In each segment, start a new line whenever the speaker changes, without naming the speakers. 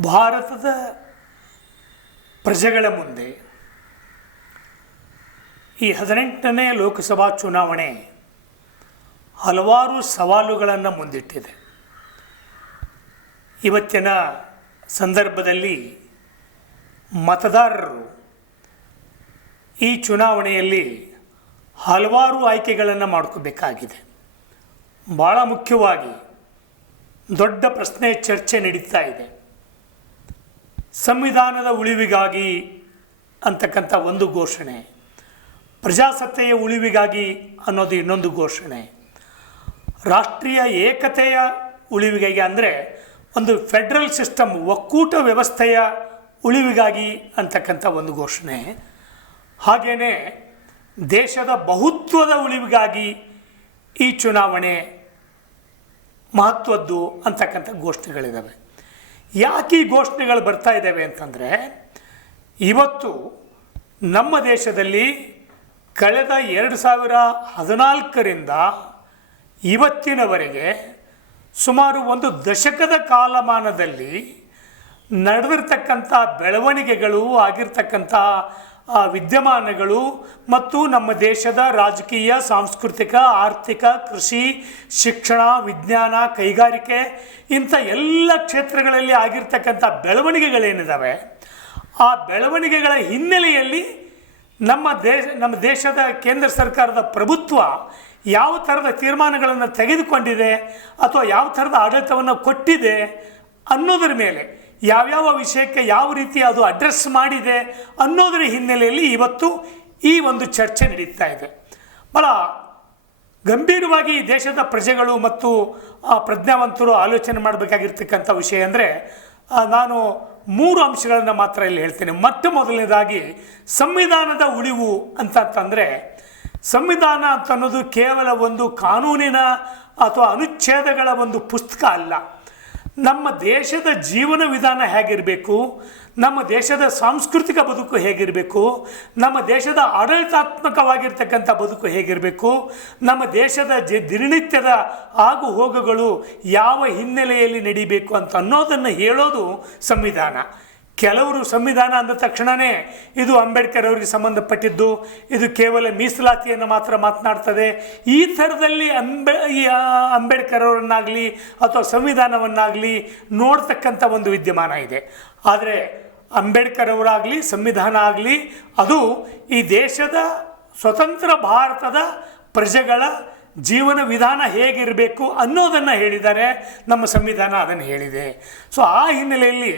ಭಾರತದ ಪ್ರಜೆಗಳ ಮುಂದೆ ಈ ಹದಿನೆಂಟನೇ ಲೋಕಸಭಾ ಚುನಾವಣೆ ಹಲವಾರು ಸವಾಲುಗಳನ್ನು ಮುಂದಿಟ್ಟಿದೆ. ಇವತ್ತಿನ ಸಂದರ್ಭದಲ್ಲಿ ಮತದಾರರು ಈ ಚುನಾವಣೆಯಲ್ಲಿ ಹಲವಾರು ಆಯ್ಕೆಗಳನ್ನು ಮಾಡ್ಕೋಬೇಕಾಗಿದೆ. ಭಾಳ ಮುಖ್ಯವಾಗಿ ದೊಡ್ಡ ಪ್ರಶ್ನೆ ಚರ್ಚೆ ನಡೀತಾ ಇದೆ. ಸಂವಿಧಾನದ ಉಳಿವಿಗಾಗಿ ಅಂತಕ್ಕಂಥ ಒಂದು ಘೋಷಣೆ, ಪ್ರಜಾಸತ್ತೆಯ ಉಳಿವಿಗಾಗಿ ಅನ್ನೋದು ಇನ್ನೊಂದು ಘೋಷಣೆ. ರಾಷ್ಟ್ರೀಯ ಏಕತೆಯ ಉಳಿವಿಗಾಗಿ ಅಂದರೆ ಒಂದು ಫೆಡ್ರಲ್ ಸಿಸ್ಟಮ್, ಒಕ್ಕೂಟ ವ್ಯವಸ್ಥೆಯ ಉಳಿವಿಗಾಗಿ ಅಂತಕ್ಕಂಥ ಒಂದು ಘೋಷಣೆ. ಹಾಗೆಯೇ ದೇಶದ ಬಹುತ್ವದ ಉಳಿವಿಗಾಗಿ ಈ ಚುನಾವಣೆ ಮಹತ್ವದ್ದು ಅಂತಕ್ಕಂಥ ಘೋಷಣೆಗಳಿದ್ದಾವೆ ಯಾಕೆ ಈ ಘೋಷಣೆಗಳು ಬರ್ತಾ ಇದ್ದಾವೆ ಅಂತಂದರೆ, ಇವತ್ತು ನಮ್ಮ ದೇಶದಲ್ಲಿ ಕಳೆದ ಎರಡು ಸಾವಿರ ಹದಿನಾಲ್ಕರಿಂದ ಇವತ್ತಿನವರೆಗೆ ಸುಮಾರು ಒಂದು ದಶಕದ ಕಾಲಮಾನದಲ್ಲಿ ನಡೆದಿರ್ತಕ್ಕಂಥ ಬೆಳವಣಿಗೆಗಳು ಆಗಿರ್ತಕ್ಕಂಥ ಆ, ವಿದ್ಯಮಾನಗಳು ಮತ್ತು ನಮ್ಮ ದೇಶದ ರಾಜಕೀಯ ಸಾಂಸ್ಕೃತಿಕ ಆರ್ಥಿಕ ಕೃಷಿ ಶಿಕ್ಷಣ ವಿಜ್ಞಾನ ಕೈಗಾರಿಕೆ ಇಂಥ ಎಲ್ಲ ಕ್ಷೇತ್ರಗಳಲ್ಲಿ ಆಗಿರ್ತಕ್ಕಂಥ ಬೆಳವಣಿಗೆಗಳೇನಿದ್ದಾವೆ ಆ ಬೆಳವಣಿಗೆಗಳ ಹಿನ್ನೆಲೆಯಲ್ಲಿ ನಮ್ಮ ದೇಶ ನಮ್ಮ ದೇಶದ ಕೇಂದ್ರ ಸರ್ಕಾರದ ಪ್ರಭುತ್ವ ಯಾವ ಥರದ ತೀರ್ಮಾನಗಳನ್ನು ತೆಗೆದುಕೊಂಡಿದೆ ಅಥವಾ ಯಾವ ಥರದ ಆಡಳಿತವನ್ನು ಕೊಟ್ಟಿದೆ ಅನ್ನೋದರ ಮೇಲೆ ಯಾವ್ಯಾವ ವಿಷಯಕ್ಕೆ ಯಾವ ರೀತಿ ಅದು ಅಡ್ರೆಸ್ ಮಾಡಿದೆ ಅನ್ನೋದರ ಹಿನ್ನೆಲೆಯಲ್ಲಿ ಇವತ್ತು ಈ ಒಂದು ಚರ್ಚೆ ನಡೀತಾ ಇದೆ. ಬಹಳ ಗಂಭೀರವಾಗಿ ದೇಶದ ಪ್ರಜೆಗಳು ಮತ್ತು ಪ್ರಜ್ಞಾವಂತರು ಆಲೋಚನೆ ಮಾಡಬೇಕಾಗಿರ್ತಕ್ಕಂಥ ವಿಷಯ ಅಂದರೆ ನಾನು ಮೂರು ಅಂಶಗಳನ್ನು ಮಾತ್ರ ಇಲ್ಲಿ ಹೇಳ್ತೇನೆ. ಮೊಟ್ಟ ಮೊದಲನೇದಾಗಿ, ಸಂವಿಧಾನದ ಉಳಿವು ಅಂತಂತಂದರೆ, ಸಂವಿಧಾನ ಅಂತ ಅನ್ನೋದು ಕೇವಲ ಒಂದು ಕಾನೂನಿನ ಅಥವಾ ಅನುಚ್ಛೇದಗಳ ಒಂದು ಪುಸ್ತಕ ಅಲ್ಲ. ನಮ್ಮ ದೇಶದ ಜೀವನ ವಿಧಾನ ಹೇಗಿರಬೇಕು? ನಮ್ಮ ದೇಶದ ಸಾಂಸ್ಕೃತಿಕ ಬದುಕು ಹೇಗಿರಬೇಕು? ನಮ್ಮ ದೇಶದ ಆಡಳಿತಾತ್ಮಕವಾಗಿರ್ತಕ್ಕಂಥ ಬದುಕು ಹೇಗಿರಬೇಕು? ನಮ್ಮ ದೇಶದ ಜ, ದಿನನಿತ್ಯದ ಆಗು ಹೋಗುಗಳು ಯಾವ ಹಿನ್ನೆಲೆಯಲ್ಲಿ ನಡಿಬೇಕು ಅಂತ ಅನ್ನೋದನ್ನು ಹೇಳೋದು ಸಂವಿಧಾನ. ಕೆಲವರು ಸಂವಿಧಾನ ಅಂದ ತಕ್ಷಣವೇ ಇದು ಅಂಬೇಡ್ಕರ್ ಅವರಿಗೆ ಸಂಬಂಧಪಟ್ಟಿದ್ದು, ಇದು ಕೇವಲ ಮೀಸಲಾತಿಯನ್ನು ಮಾತ್ರ ಮಾತನಾಡ್ತದೆ. ಈ ಥರದಲ್ಲಿ ಅಂಬೆ, ಈ ಅಂಬೇಡ್ಕರ್ ಅವರನ್ನಾಗಲಿ ಅಥವಾ ಸಂವಿಧಾನವನ್ನಾಗಲಿ ನೋಡ್ತಕ್ಕಂಥ ಒಂದು ವಿದ್ಯಮಾನ ಇದೆ. ಆದರೆ ಅಂಬೇಡ್ಕರ್ ಅವರಾಗಲಿ ಸಂವಿಧಾನ ಆಗಲಿ, ಅದು ಈ ದೇಶದ ಸ್ವತಂತ್ರ ಭಾರತದ ಪ್ರಜೆಗಳ ಜೀವನ ವಿಧಾನ ಹೇಗಿರಬೇಕು ಅನ್ನೋದನ್ನು ಹೇಳಿದ್ದಾರೆ. ನಮ್ಮ ಸಂವಿಧಾನ ಅದನ್ನು ಹೇಳಿದೆ. ಸೊ ಆ ಹಿನ್ನೆಲೆಯಲ್ಲಿ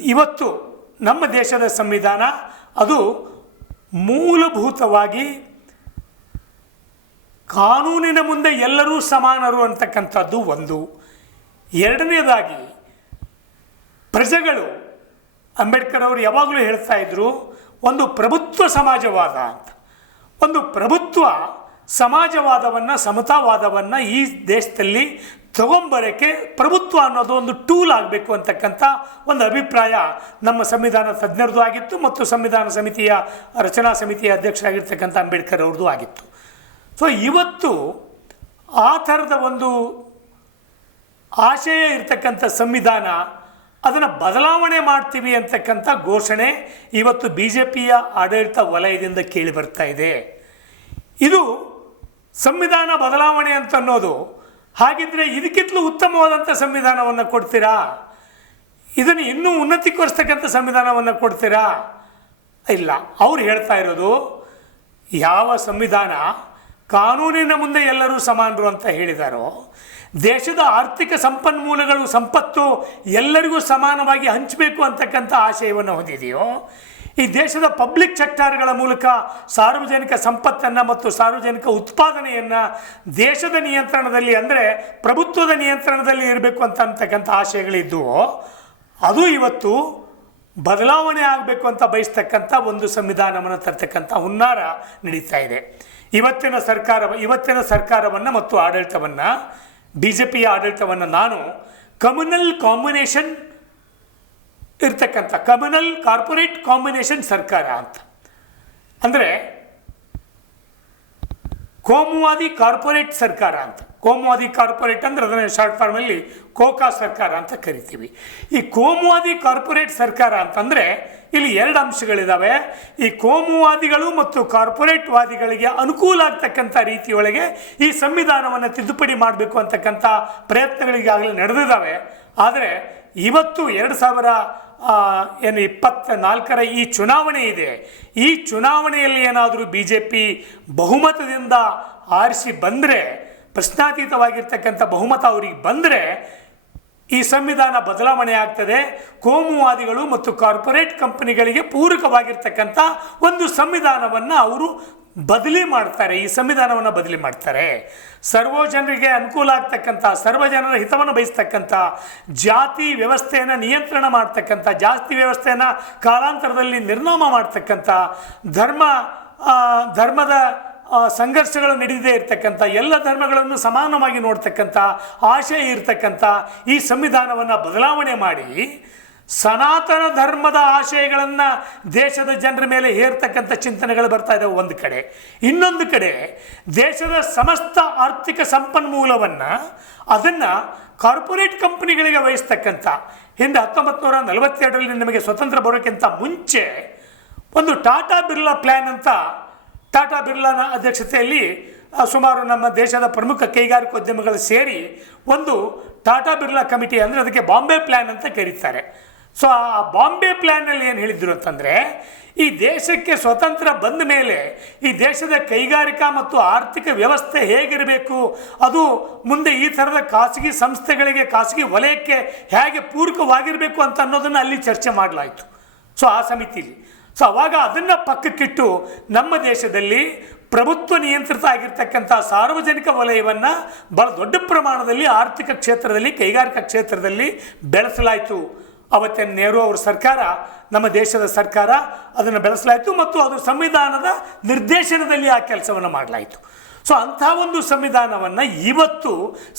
ಇವತ್ತು ನಮ್ಮ ದೇಶದ ಸಂವಿಧಾನ ಅದು ಮೂಲಭೂತವಾಗಿ ಕಾನೂನಿನ ಮುಂದೆ ಎಲ್ಲರೂ ಸಮಾನರು ಅಂತಕ್ಕಂಥದ್ದು ಒಂದು. ಎರಡನೇದಾಗಿ ಪ್ರಜೆಗಳು, ಅಂಬೇಡ್ಕರ್ ಅವರು ಯಾವಾಗಲೂ ಹೇಳ್ತಾ ಇದ್ರು, ಒಂದು ಪ್ರಭುತ್ವ ಸಮಾಜವಾದ ಅಂತ. ಒಂದು ಪ್ರಭುತ್ವ ಸಮಾಜವಾದವನ್ನು, ಸಮತಾವಾದವನ್ನು ಈ ದೇಶದಲ್ಲಿ ತಗೊಂಬರೋಕ್ಕೆ ಪ್ರಭುತ್ವ ಅನ್ನೋದು ಒಂದು ಟೂಲ್ ಆಗಬೇಕು ಅಂತಕ್ಕಂಥ ಒಂದು ಅಭಿಪ್ರಾಯ ನಮ್ಮ ಸಂವಿಧಾನ ತಜ್ಞರದ್ದು ಆಗಿತ್ತು ಮತ್ತು ಸಂವಿಧಾನ ಸಮಿತಿಯ, ರಚನಾ ಸಮಿತಿಯ ಅಧ್ಯಕ್ಷರಾಗಿರ್ತಕ್ಕಂಥ ಅಂಬೇಡ್ಕರ್ ಅವ್ರದ್ದು ಆಗಿತ್ತು. ಸೊ ಇವತ್ತು ಆ ಥರದ ಒಂದು ಆಶಯ ಇರತಕ್ಕಂಥ ಸಂವಿಧಾನ ಅದನ್ನು ಬದಲಾವಣೆ ಮಾಡ್ತೀವಿ ಅಂತಕ್ಕಂಥ ಘೋಷಣೆ ಇವತ್ತು ಬಿ ಜೆ ಪಿಯ ಆಡಳಿತ ವಲಯದಿಂದ ಕೇಳಿ ಬರ್ತಾ ಇದೆ. ಇದು ಸಂವಿಧಾನ ಬದಲಾವಣೆ ಅಂತ ಅನ್ನೋದು ಹಾಗಿದ್ರೆ ಇದಕ್ಕಿಂತಲೂ ಉತ್ತಮವಾದಂಥ ಸಂವಿಧಾನವನ್ನು ಕೊಡ್ತೀರಾ? ಇದನ್ನು ಇನ್ನೂ ಉನ್ನತಿಗೊಳಿಸ್ತಕ್ಕಂಥ ಸಂವಿಧಾನವನ್ನು ಕೊಡ್ತೀರಾ? ಇಲ್ಲ. ಅವ್ರು ಹೇಳ್ತಾ ಇರೋದು, ಯಾವ ಸಂವಿಧಾನ ಕಾನೂನಿನ ಮುಂದೆ ಎಲ್ಲರೂ ಸಮಾನರು ಅಂತ ಹೇಳಿದಾರೋ, ದೇಶದ ಆರ್ಥಿಕ ಸಂಪನ್ಮೂಲಗಳು ಸಂಪತ್ತು ಎಲ್ಲರಿಗೂ ಸಮಾನವಾಗಿ ಹಂಚಬೇಕು ಅಂತಕ್ಕಂಥ ಆಶಯವನ್ನು ಹೊಂದಿದೆಯೋ ಈ ದೇಶದ ಪಬ್ಲಿಕ್ ಸೆಕ್ಟರ್ಗಳ ಮೂಲಕ ಸಾರ್ವಜನಿಕ ಸಂಪತ್ತನ್ನು ಮತ್ತು ಸಾರ್ವಜನಿಕ ಉತ್ಪಾದನೆಯನ್ನು ದೇಶದ ನಿಯಂತ್ರಣದಲ್ಲಿ ಅಂದರೆ ಪ್ರಭುತ್ವದ ನಿಯಂತ್ರಣದಲ್ಲಿ ಇರಬೇಕು ಅಂತ ಅಂತಕ್ಕಂಥ ಆಶಯಗಳಿದ್ದವು ಅದು ಇವತ್ತು ಬದಲಾವಣೆ ಆಗಬೇಕು ಅಂತ ಬಯಸ್ತಕ್ಕಂಥ ಒಂದು ಸಂವಿಧಾನವನ್ನು ತರ್ತಕ್ಕಂಥ ಹುನ್ನಾರ ನಡೀತಾ ಇದೆ. ಇವತ್ತಿನ ಸರ್ಕಾರ, ಇವತ್ತಿನ ಸರ್ಕಾರವನ್ನು ಮತ್ತು ಆಡಳಿತವನ್ನು ಬಿ ಜೆ ಪಿಯ ಆಡಳಿತವನ್ನು ನಾನು ಕಮ್ಯುನಲ್ ಕಾಂಬಿನೇಷನ್ ಇರ್ತಕ್ಕಂಥ ಕಮನಲ್ ಕಾರ್ಪೊರೇಟ್ ಕಾಂಬಿನೇಷನ್ ಸರ್ಕಾರ ಅಂತ. ಅಂದರೆ ಕೋಮುವಾದಿ ಕಾರ್ಪೊರೇಟ್ ಸರ್ಕಾರ ಅಂತ. ಕೋಮುವಾದಿ ಕಾರ್ಪೊರೇಟ್ ಅಂದರೆ ಅದನ್ನು ಶಾರ್ಟ್ ಫಾರ್ಮಲ್ಲಿ ಕೋಕಾ ಸರ್ಕಾರ ಅಂತ ಕರಿತೀವಿ. ಈ ಕೋಮುವಾದಿ ಕಾರ್ಪೊರೇಟ್ ಸರ್ಕಾರ ಅಂತಂದರೆ ಇಲ್ಲಿ ಎರಡು ಅಂಶಗಳಿದ್ದಾವೆ ಈ ಕೋಮುವಾದಿಗಳು ಮತ್ತು ಕಾರ್ಪೊರೇಟ್ ವಾದಿಗಳಿಗೆ ಅನುಕೂಲ ಆಗ್ತಕ್ಕಂಥ ರೀತಿಯೊಳಗೆ ಈ ಸಂವಿಧಾನವನ್ನು ತಿದ್ದುಪಡಿ ಮಾಡಬೇಕು ಅಂತಕ್ಕಂಥ ಪ್ರಯತ್ನಗಳಿಗಾಗಲೇ ನಡೆದಿದ್ದಾವೆ ಆದರೆ ಇವತ್ತು ಎರಡು ಸಾವಿರ ಏನು ಇಪ್ಪತ್ತ ನಾಲ್ಕರ ಈ ಚುನಾವಣೆ ಇದೆ. ಈ ಚುನಾವಣೆಯಲ್ಲಿ ಏನಾದರೂ ಬಿ ಜೆ ಪಿ ಬಹುಮತದಿಂದ ಆರಿಸಿ ಬಂದರೆ, ಪ್ರಶ್ನಾತೀತವಾಗಿರ್ತಕ್ಕಂಥ ಬಹುಮತ ಅವರಿಗೆ ಬಂದರೆ, ಈ ಸಂವಿಧಾನ ಬದಲಾವಣೆ ಆಗ್ತದೆ. ಕೋಮುವಾದಿಗಳು ಮತ್ತು ಕಾರ್ಪೊರೇಟ್ ಕಂಪನಿಗಳಿಗೆ ಪೂರಕವಾಗಿರ್ತಕ್ಕಂಥ ಒಂದು ಸಂವಿಧಾನವನ್ನು ಅವರು ಬದಲಿ ಮಾಡ್ತಾರೆ, ಈ ಸಂವಿಧಾನವನ್ನು ಬದಲಿ ಮಾಡ್ತಾರೆ. ಸರ್ವ ಜನರಿಗೆ ಅನುಕೂಲ ಆಗ್ತಕ್ಕಂಥ, ಸರ್ವ ಜನರ ಹಿತವನ್ನು ಬಯಸ್ತಕ್ಕಂಥ, ಜಾತಿ ವ್ಯವಸ್ಥೆಯನ್ನು ನಿಯಂತ್ರಣ ಮಾಡ್ತಕ್ಕಂಥ ಜಾತಿ ವ್ಯವಸ್ಥೆಯನ್ನು ಕಾಲಾಂತರದಲ್ಲಿ ನಿರ್ನಾಮ ಮಾಡ್ತಕ್ಕಂಥ, ಧರ್ಮ ಧರ್ಮದ ಸಂಘರ್ಷಗಳು ನಡೆಯದೇ ಇರತಕ್ಕಂಥ, ಎಲ್ಲ ಧರ್ಮಗಳನ್ನು ಸಮಾನವಾಗಿ ನೋಡ್ತಕ್ಕಂಥ, ಆಶಯ ಇರತಕ್ಕಂಥ ಈ ಸಂವಿಧಾನವನ್ನು ಬದಲಾವಣೆ ಮಾಡಿ ಸನಾತನ ಧರ್ಮದ ಆಶಯಗಳನ್ನು ದೇಶದ ಜನರ ಮೇಲೆ ಹೇರ್ತಕ್ಕಂಥ ಚಿಂತನೆಗಳು ಬರ್ತಾ ಇದ್ದಾವೆ ಒಂದು ಕಡೆ. ಇನ್ನೊಂದು ಕಡೆ ದೇಶದ ಸಮಸ್ತ ಆರ್ಥಿಕ ಸಂಪನ್ಮೂಲವನ್ನು ಅದನ್ನು ಕಾರ್ಪೊರೇಟ್ ಕಂಪನಿಗಳಿಗೆ ವಹಿಸ್ತಕ್ಕಂಥ ಹಿಂದೆ ಹತ್ತೊಂಬತ್ತು ನೂರ ನಲವತ್ತೆರಡರಲ್ಲಿ ನಮಗೆ ಸ್ವತಂತ್ರ ಬರೋಕ್ಕಿಂತ ಮುಂಚೆ ಒಂದು ಟಾಟಾ ಬಿರ್ಲಾ ಪ್ಲ್ಯಾನ್ ಅಂತ ಟಾಟಾ ಬಿರ್ಲಾನ ಅಧ್ಯಕ್ಷತೆಯಲ್ಲಿ ಸುಮಾರು ನಮ್ಮ ದೇಶದ ಪ್ರಮುಖ ಕೈಗಾರಿಕೋದ್ಯಮಗಳು ಸೇರಿ ಒಂದು ಟಾಟಾ ಬಿರ್ಲಾ ಕಮಿಟಿ ಅಂದರೆ ಅದಕ್ಕೆ ಬಾಂಬೆ ಪ್ಲ್ಯಾನ್ ಅಂತ ಕರೀತಾರೆ. ಸೊ ಆ ಬಾಂಬೆ ಪ್ಲ್ಯಾನಲ್ಲಿ ಏನು ಹೇಳಿದ್ರು ಅಂತಂದರೆ, ಈ ದೇಶಕ್ಕೆ ಸ್ವತಂತ್ರ ಬಂದ ಮೇಲೆ, ಈ ದೇಶದ ಕೈಗಾರಿಕಾ ಮತ್ತು ಆರ್ಥಿಕ ವ್ಯವಸ್ಥೆ ಹೇಗಿರಬೇಕು, ಅದು ಮುಂದೆ ಈ ಥರದ ಖಾಸಗಿ ಸಂಸ್ಥೆಗಳಿಗೆ, ಖಾಸಗಿ ವಲಯಕ್ಕೆ ಹೇಗೆ ಪೂರಕವಾಗಿರಬೇಕು ಅಂತ ಅನ್ನೋದನ್ನು ಅಲ್ಲಿ ಚರ್ಚೆ ಮಾಡಲಾಯಿತು. ಸೊ ಆ ಸಮಿತಿಲಿ. ಸೊ ಅವಾಗ ಅದನ್ನು ಪಕ್ಕಕ್ಕಿಟ್ಟು ನಮ್ಮ ದೇಶದಲ್ಲಿ ಪ್ರಭುತ್ವ ನಿಯಂತ್ರಿತ ಆಗಿರ್ತಕ್ಕಂಥ ಸಾರ್ವಜನಿಕ ವಲಯವನ್ನು ಬಹಳ ದೊಡ್ಡ ಪ್ರಮಾಣದಲ್ಲಿ ಆರ್ಥಿಕ ಕ್ಷೇತ್ರದಲ್ಲಿ, ಕೈಗಾರಿಕಾ ಕ್ಷೇತ್ರದಲ್ಲಿ ಬೆಳೆಸಲಾಯಿತು. ಅವತ್ತಿನ ನೆಹರು ಅವರ ಸರ್ಕಾರ, ನಮ್ಮ ದೇಶದ ಸರ್ಕಾರ ಅದನ್ನು ಬೆಳೆಸಲಾಯಿತು ಮತ್ತು ಅದು ಸಂವಿಧಾನದ ನಿರ್ದೇಶನದಲ್ಲಿ ಆ ಕೆಲಸವನ್ನು ಮಾಡಲಾಯಿತು. ಸೊ ಅಂಥ ಒಂದು ಸಂವಿಧಾನವನ್ನು ಇವತ್ತು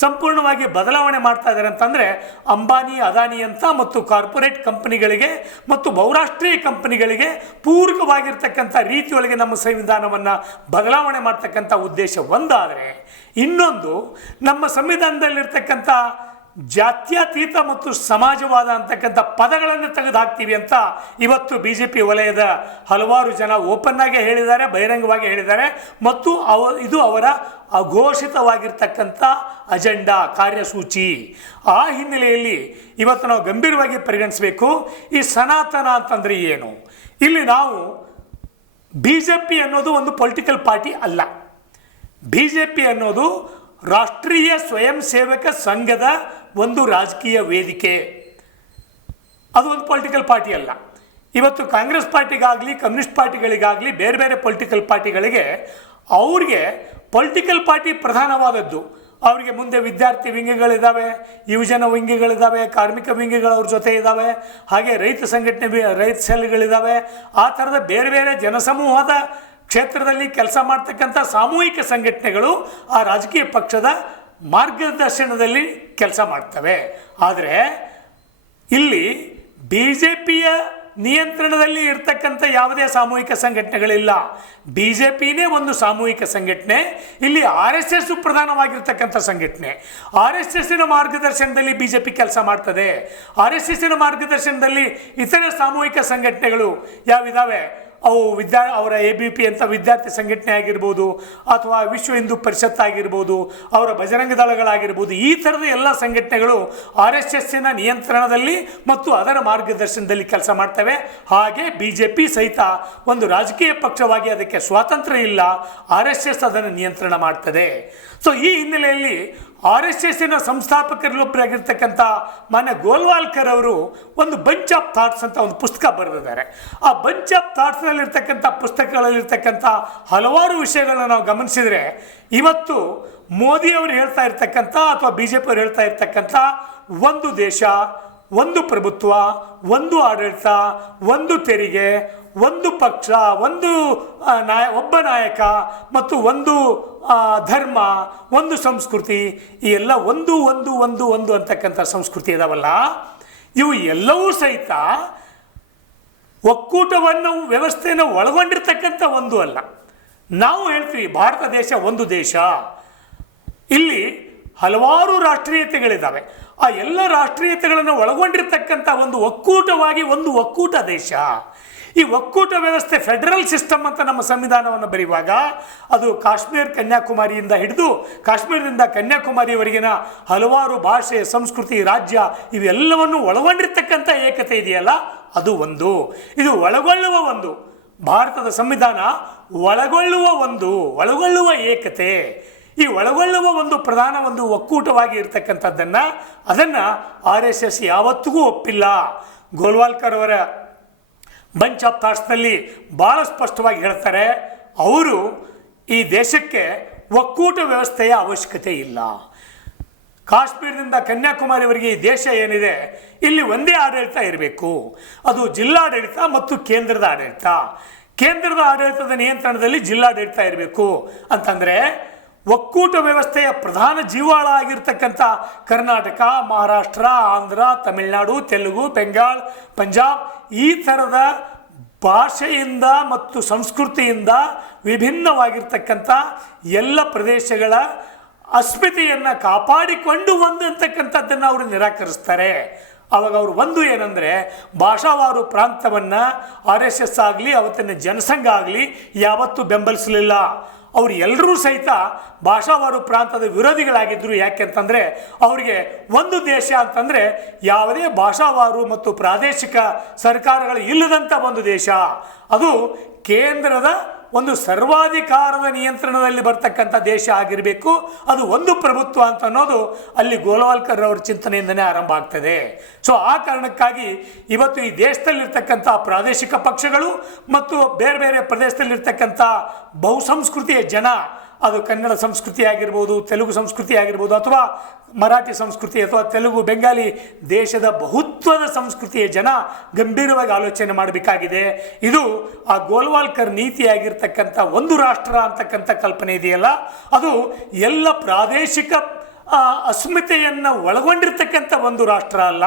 ಸಂಪೂರ್ಣವಾಗಿ ಬದಲಾವಣೆ ಮಾಡ್ತಾ ಇದ್ದಾರೆ ಅಂತಂದರೆ ಅಂಬಾನಿ, ಅದಾನಿ ಅಂತ ಮತ್ತು ಕಾರ್ಪೊರೇಟ್ ಕಂಪನಿಗಳಿಗೆ ಮತ್ತು ಬಹುರಾಷ್ಟ್ರೀಯ ಕಂಪನಿಗಳಿಗೆ ಪೂರಕವಾಗಿರ್ತಕ್ಕಂಥ ರೀತಿಯೊಳಗೆ ನಮ್ಮ ಸಂವಿಧಾನವನ್ನು ಬದಲಾವಣೆ ಮಾಡ್ತಕ್ಕಂಥ ಉದ್ದೇಶ ಒಂದಾದರೆ ಇನ್ನೊಂದು ನಮ್ಮ ಸಂವಿಧಾನದಲ್ಲಿರ್ತಕ್ಕಂಥ ಜಾತ್ಯತೀತ ಮತ್ತು ಸಮಾಜವಾದ ಅಂತಕ್ಕಂಥ ಪದಗಳನ್ನು ತೆಗೆದು ಹಾಕ್ತೀವಿ ಅಂತ ಇವತ್ತು ಬಿ ಜೆ ಪಿ ವಲಯದ ಹಲವಾರು ಜನ ಓಪನ್ ಆಗಿ ಹೇಳಿದ್ದಾರೆ, ಬಹಿರಂಗವಾಗಿ ಹೇಳಿದ್ದಾರೆ ಮತ್ತು ಅವ, ಇದು ಅವರ ಅಘೋಷಿತವಾಗಿರ್ತಕ್ಕಂಥ ಅಜೆಂಡಾ, ಕಾರ್ಯಸೂಚಿ. ಆ ಹಿನ್ನೆಲೆಯಲ್ಲಿ ಇವತ್ತು ನಾವು ಗಂಭೀರವಾಗಿ ಪರಿಗಣಿಸಬೇಕು, ಈ ಸನಾತನ ಅಂತಂದರೆ ಏನು? ಇಲ್ಲಿ ನಾವು ಬಿ ಜೆ ಪಿ ಅನ್ನೋದು ಒಂದು ಪೊಲಿಟಿಕಲ್ ಪಾರ್ಟಿ ಅಲ್ಲ. ಬಿ ಜೆ ಪಿ ಅನ್ನೋದು ರಾಷ್ಟ್ರೀಯ ಸ್ವಯಂ ಸೇವಕ ಸಂಘದ ಒಂದು ರಾಜಕೀಯ ವೇದಿಕೆ, ಅದು ಒಂದು ಪೊಲಿಟಿಕಲ್ ಪಾರ್ಟಿ ಅಲ್ಲ. ಇವತ್ತು ಕಾಂಗ್ರೆಸ್ ಪಾರ್ಟಿಗಾಗಲಿ, ಕಮ್ಯುನಿಸ್ಟ್ ಪಾರ್ಟಿಗಳಿಗಾಗಲಿ, ಬೇರೆ ಬೇರೆ ಪೊಲಿಟಿಕಲ್ ಪಾರ್ಟಿಗಳಿಗೆ ಅವ್ರಿಗೆ ಪೊಲಿಟಿಕಲ್ ಪಾರ್ಟಿ ಪ್ರಧಾನವಾದದ್ದು. ಅವರಿಗೆ ಮುಂದೆ ವಿದ್ಯಾರ್ಥಿ ವಿಂಗಗಳಿದ್ದಾವೆ ಯುವಜನ ವಿಂಗಗಳಿದ್ದಾವೆ ಕಾರ್ಮಿಕ ವಿಂಗಗಳು ಅವ್ರ ಜೊತೆ ಇದ್ದಾವೆ ಹಾಗೆ ರೈತ ಸಂಘಟನೆ ರೈತ ಸೆಲ್ಗಳಿದ್ದಾವೆ ಆ ಥರದ ಬೇರೆ ಬೇರೆ ಜನಸಮೂಹದ ಕ್ಷೇತ್ರದಲ್ಲಿ ಕೆಲಸ ಮಾಡ್ತಕ್ಕಂಥ ಸಾಮೂಹಿಕ ಸಂಘಟನೆಗಳು ಆ ರಾಜಕೀಯ ಪಕ್ಷದ ಮಾರ್ಗದರ್ಶನದಲ್ಲಿ ಕೆಲಸ ಮಾಡ್ತವೆ. ಆದರೆ ಇಲ್ಲಿ ಬಿ ಜೆ ಪಿಯ ನಿಯಂತ್ರಣದಲ್ಲಿ ಇರ್ತಕ್ಕಂಥ ಯಾವುದೇ ಸಾಮೂಹಿಕ ಸಂಘಟನೆಗಳಿಲ್ಲ. ಬಿ ಜೆ ಪಿನೇ ಒಂದು ಸಾಮೂಹಿಕ ಸಂಘಟನೆ, ಇಲ್ಲಿ ಆರ್ ಎಸ್ ಎಸ್ ಪ್ರಧಾನವಾಗಿರ್ತಕ್ಕಂಥ ಸಂಘಟನೆ. ಆರ್ ಎಸ್ ಎಸ್ಸಿನ ಮಾರ್ಗದರ್ಶನದಲ್ಲಿ ಬಿ ಜೆ ಪಿ ಕೆಲಸ ಮಾಡ್ತದೆ. ಆರ್ ಎಸ್ ಎಸ್ಸಿನ ಮಾರ್ಗದರ್ಶನದಲ್ಲಿ ಇತರೆ ಸಾಮೂಹಿಕ ಸಂಘಟನೆಗಳು ಯಾವಿದಾವೆ? ಅವು ವಿದ್ಯಾ, ಅವರ ಎ ಬಿ ಪಿ ಅಂತ ವಿದ್ಯಾರ್ಥಿ ಸಂಘಟನೆ ಆಗಿರ್ಬೋದು ಅಥವಾ ವಿಶ್ವ ಹಿಂದೂ ಪರಿಷತ್ ಆಗಿರ್ಬೋದು, ಅವರ ಬಜರಂಗ ದಳಗಳಾಗಿರ್ಬೋದು, ಈ ಥರದ ಎಲ್ಲ ಸಂಘಟನೆಗಳು ಆರ್ ಎಸ್ ಎಸ್ಸಿನ ನಿಯಂತ್ರಣದಲ್ಲಿ ಮತ್ತು ಅದರ ಮಾರ್ಗದರ್ಶನದಲ್ಲಿ ಕೆಲಸ ಮಾಡ್ತವೆ. ಹಾಗೆ ಬಿ ಜೆ ಪಿ ಸಹಿತ ಒಂದು ರಾಜಕೀಯ ಪಕ್ಷವಾಗಿ ಅದಕ್ಕೆ ಸ್ವಾತಂತ್ರ್ಯ ಇಲ್ಲ, ಆರ್ ಎಸ್ ಎಸ್ ಅದನ್ನು ನಿಯಂತ್ರಣ ಮಾಡ್ತದೆ. ಸೊ ಈ ಹಿನ್ನೆಲೆಯಲ್ಲಿ ಆರ್ ಎಸ್ ಎಸ್ಸಿನ ಸಂಸ್ಥಾಪಕರಲ್ಲೊಬ್ಬರಾಗಿರ್ತಕ್ಕಂಥ ಮಾನ್ಯ ಗೋಲ್ವಾಲ್ಕರ್ ಅವರು ಒಂದು ಬಂಚ್ ಆಫ್ ಥಾಟ್ಸ್ ಅಂತ ಒಂದು ಪುಸ್ತಕ ಬರೆದಿದ್ದಾರೆ. ಆ ಬಂಚ್ ಆಫ್ ಥಾಟ್ಸ್ನಲ್ಲಿರ್ತಕ್ಕಂಥ ಪುಸ್ತಕಗಳಲ್ಲಿರ್ತಕ್ಕಂಥ ಹಲವಾರು ವಿಷಯಗಳನ್ನ ನಾವು ಗಮನಿಸಿದರೆ, ಇವತ್ತು ಮೋದಿಯವರು ಹೇಳ್ತಾ ಇರ್ತಕ್ಕಂಥ ಅಥವಾ ಬಿ ಜೆ ಪಿಯವರು ಹೇಳ್ತಾ ಇರ್ತಕ್ಕಂಥ ಒಂದು ದೇಶ, ಒಂದು ಪ್ರಭುತ್ವ, ಒಂದು ಆಡಳಿತ, ಒಂದು ತೆರಿಗೆ ಒಂದು ಪಕ್ಷ, ಒಂದು ನಾಯ, ಒಬ್ಬ ನಾಯಕ ಮತ್ತು ಒಂದು ಧರ್ಮ, ಒಂದು ಸಂಸ್ಕೃತಿ ಈ ಎಲ್ಲ ಒಂದು ಒಂದು ಒಂದು ಒಂದು ಅಂತಕ್ಕಂಥ ಸಂಸ್ಕೃತಿ ಇದಾವಲ್ಲ? ಇವು ಎಲ್ಲವೂ ಸಹಿತ ಒಕ್ಕೂಟವನ್ನು, ವ್ಯವಸ್ಥೆಯನ್ನು ಒಳಗೊಂಡಿರ್ತಕ್ಕಂಥ ಒಂದು ಅಲ್ಲ. ನಾವು ಹೇಳ್ತೀವಿ ಭಾರತ ದೇಶ ಒಂದು ದೇಶ. ಇಲ್ಲಿ ಹಲವಾರು ರಾಷ್ಟ್ರೀಯತೆಗಳಿದ್ದಾವೆ ಆ ಎಲ್ಲ ರಾಷ್ಟ್ರೀಯತೆಗಳನ್ನು ಒಳಗೊಂಡಿರ್ತಕ್ಕಂಥ ಒಂದು ಒಕ್ಕೂಟವಾಗಿ ಒಂದು ಒಕ್ಕೂಟ ದೇಶ. ಈ ಒಕ್ಕೂಟ ವ್ಯವಸ್ಥೆ ಫೆಡರಲ್ ಸಿಸ್ಟಮ್ ಅಂತ ನಮ್ಮ ಸಂವಿಧಾನವನ್ನು ಬರೆಯುವಾಗ ಅದು ಕಾಶ್ಮೀರ್ ಕನ್ಯಾಕುಮಾರಿಯಿಂದ ಹಿಡಿದು ಕಾಶ್ಮೀರದಿಂದ ಕನ್ಯಾಕುಮಾರಿವರೆಗಿನ ಹಲವಾರು ಭಾಷೆ, ಸಂಸ್ಕೃತಿ, ರಾಜ್ಯ ಇವೆಲ್ಲವನ್ನು ಒಳಗೊಂಡಿರ್ತಕ್ಕಂಥ ಏಕತೆ ಇದೆಯಲ್ಲ? ಅದು ಒಂದು. ಇದು ಒಳಗೊಳ್ಳುವ ಒಂದು. ಭಾರತದ ಸಂವಿಧಾನ ಒಳಗೊಳ್ಳುವ ಒಂದು, ಒಳಗೊಳ್ಳುವ ಏಕತೆ. ಈ ಒಳಗೊಳ್ಳುವ ಒಂದು ಪ್ರಧಾನ ಒಂದು ಒಕ್ಕೂಟವಾಗಿ ಇರ್ತಕ್ಕಂಥದ್ದನ್ನು ಅದನ್ನು ಆರ್ ಎಸ್ ಎಸ್ ಯಾವತ್ತಿಗೂ ಒಪ್ಪಿಲ್ಲ. ಗೋಲ್ವಾಲ್ಕರ್ ಅವರ ಬಂಚ್ ಆಫ್ ಭಾಳ ಸ್ಪಷ್ಟವಾಗಿ ಹೇಳ್ತಾರೆ, ಅವರು ಈ ದೇಶಕ್ಕೆ ಒಕ್ಕೂಟ ವ್ಯವಸ್ಥೆಯ ಅವಶ್ಯಕತೆ ಇಲ್ಲ. ಕಾಶ್ಮೀರದಿಂದ ಕನ್ಯಾಕುಮಾರಿವರೆಗೆ ಈ ದೇಶ ಏನಿದೆ, ಇಲ್ಲಿ ಒಂದೇ ಆಡಳಿತ ಇರಬೇಕು. ಅದು ಜಿಲ್ಲಾಡಳಿತ ಮತ್ತು ಕೇಂದ್ರದ ಆಡಳಿತ. ಕೇಂದ್ರದ ಆಡಳಿತದ ನಿಯಂತ್ರಣದಲ್ಲಿ ಜಿಲ್ಲಾಡಳಿತ ಇರಬೇಕು. ಅಂತಂದರೆ, ಒಕ್ಕೂಟ ವ್ಯವಸ್ಥೆಯ ಪ್ರಧಾನ ಜೀವಾಳ ಆಗಿರ್ತಕ್ಕಂಥ ಕರ್ನಾಟಕ, ಮಹಾರಾಷ್ಟ್ರ, ಆಂಧ್ರ, ತಮಿಳುನಾಡು, ತೆಲುಗು, ಬೆಂಗಾಳ್, ಪಂಜಾಬ್ ಈ ಥರದ ಭಾಷೆಯಿಂದ ಮತ್ತು ಸಂಸ್ಕೃತಿಯಿಂದ ವಿಭಿನ್ನವಾಗಿರ್ತಕ್ಕಂಥ ಎಲ್ಲ ಪ್ರದೇಶಗಳ ಅಸ್ಮಿತೆಯನ್ನು ಕಾಪಾಡಿಕೊಂಡು ಒಂದು ಅಂತಕ್ಕಂಥದ್ದನ್ನು ಅವರು ನಿರಾಕರಿಸ್ತಾರೆ. ಅವಾಗ ಅವರು ಒಂದು ಏನಂದರೆ, ಭಾಷಾವಾರು ಪ್ರಾಂತವನ್ನು ಆರ್ ಎಸ್ ಎಸ್ ಆಗಲಿ, ಅವತ್ತಿನ ಜನಸಂಘ ಆಗಲಿ ಯಾವತ್ತೂ ಬೆಂಬಲಿಸಲಿಲ್ಲ. ಅವ್ರು ಎಲ್ಲರೂ ಸಹಿತ ಭಾಷಾವಾರು ಪ್ರಾಂತದ ವಿರೋಧಿಗಳಾಗಿದ್ದರು ಯಾಕೆಂತಂದರೆ ಅವರಿಗೆ ಒಂದು ದೇಶ ಅಂತಂದರೆ ಯಾವುದೇ ಭಾಷಾವಾರು ಮತ್ತು ಪ್ರಾದೇಶಿಕ ಸರ್ಕಾರಗಳು ಇಲ್ಲದಂಥ ಒಂದು ದೇಶ. ಅದು ಕೇಂದ್ರದ ಒಂದು ಸರ್ವಾಧಿಕಾರದ ನಿಯಂತ್ರಣದಲ್ಲಿ ಬರ್ತಕ್ಕಂಥ ದೇಶ ಆಗಿರಬೇಕು, ಅದು ಒಂದು ಪ್ರಭುತ್ವ ಅಂತ ಅನ್ನೋದು ಅಲ್ಲಿ ಗೋಲವಾಲ್ಕರ್ ಅವರ ಚಿಂತನೆಯಿಂದನೇ ಆರಂಭ ಆಗ್ತದೆ. ಸೊ ಆ ಕಾರಣಕ್ಕಾಗಿ ಇವತ್ತು ಈ ದೇಶದಲ್ಲಿರ್ತಕ್ಕಂಥ ಪ್ರಾದೇಶಿಕ ಪಕ್ಷಗಳು ಮತ್ತು ಬೇರೆ ಬೇರೆ ಪ್ರದೇಶದಲ್ಲಿರ್ತಕ್ಕಂಥ ಬಹುಸಂಸ್ಕೃತಿಯ ಜನ ಅದು ಕನ್ನಡ ಸಂಸ್ಕೃತಿ ಆಗಿರ್ಬೋದು, ತೆಲುಗು ಸಂಸ್ಕೃತಿ ಆಗಿರ್ಬೋದು, ಅಥವಾ ಮರಾಠಿ ಸಂಸ್ಕೃತಿ ಅಥವಾ ತೆಲುಗು, ಬೆಂಗಾಲಿ ದೇಶದ ಬಹುತ್ವದ ಸಂಸ್ಕೃತಿಯ ಜನ ಗಂಭೀರವಾಗಿ ಆಲೋಚನೆ ಮಾಡಬೇಕಾಗಿದೆ. ಇದು ಆ ಗೋಲ್ವಾಲ್ಕರ್ ನೀತಿಯಾಗಿರ್ತಕ್ಕಂಥ ಒಂದು ರಾಷ್ಟ್ರ ಅಂತಕ್ಕಂಥ ಕಲ್ಪನೆ ಇದೆಯಲ್ಲ. ಅದು ಎಲ್ಲ ಪ್ರಾದೇಶಿಕ ಆ ಅಸ್ಮಿತೆಯನ್ನು ಒಳಗೊಂಡಿರ್ತಕ್ಕಂಥ ಒಂದು ರಾಷ್ಟ್ರ ಅಲ್ಲ,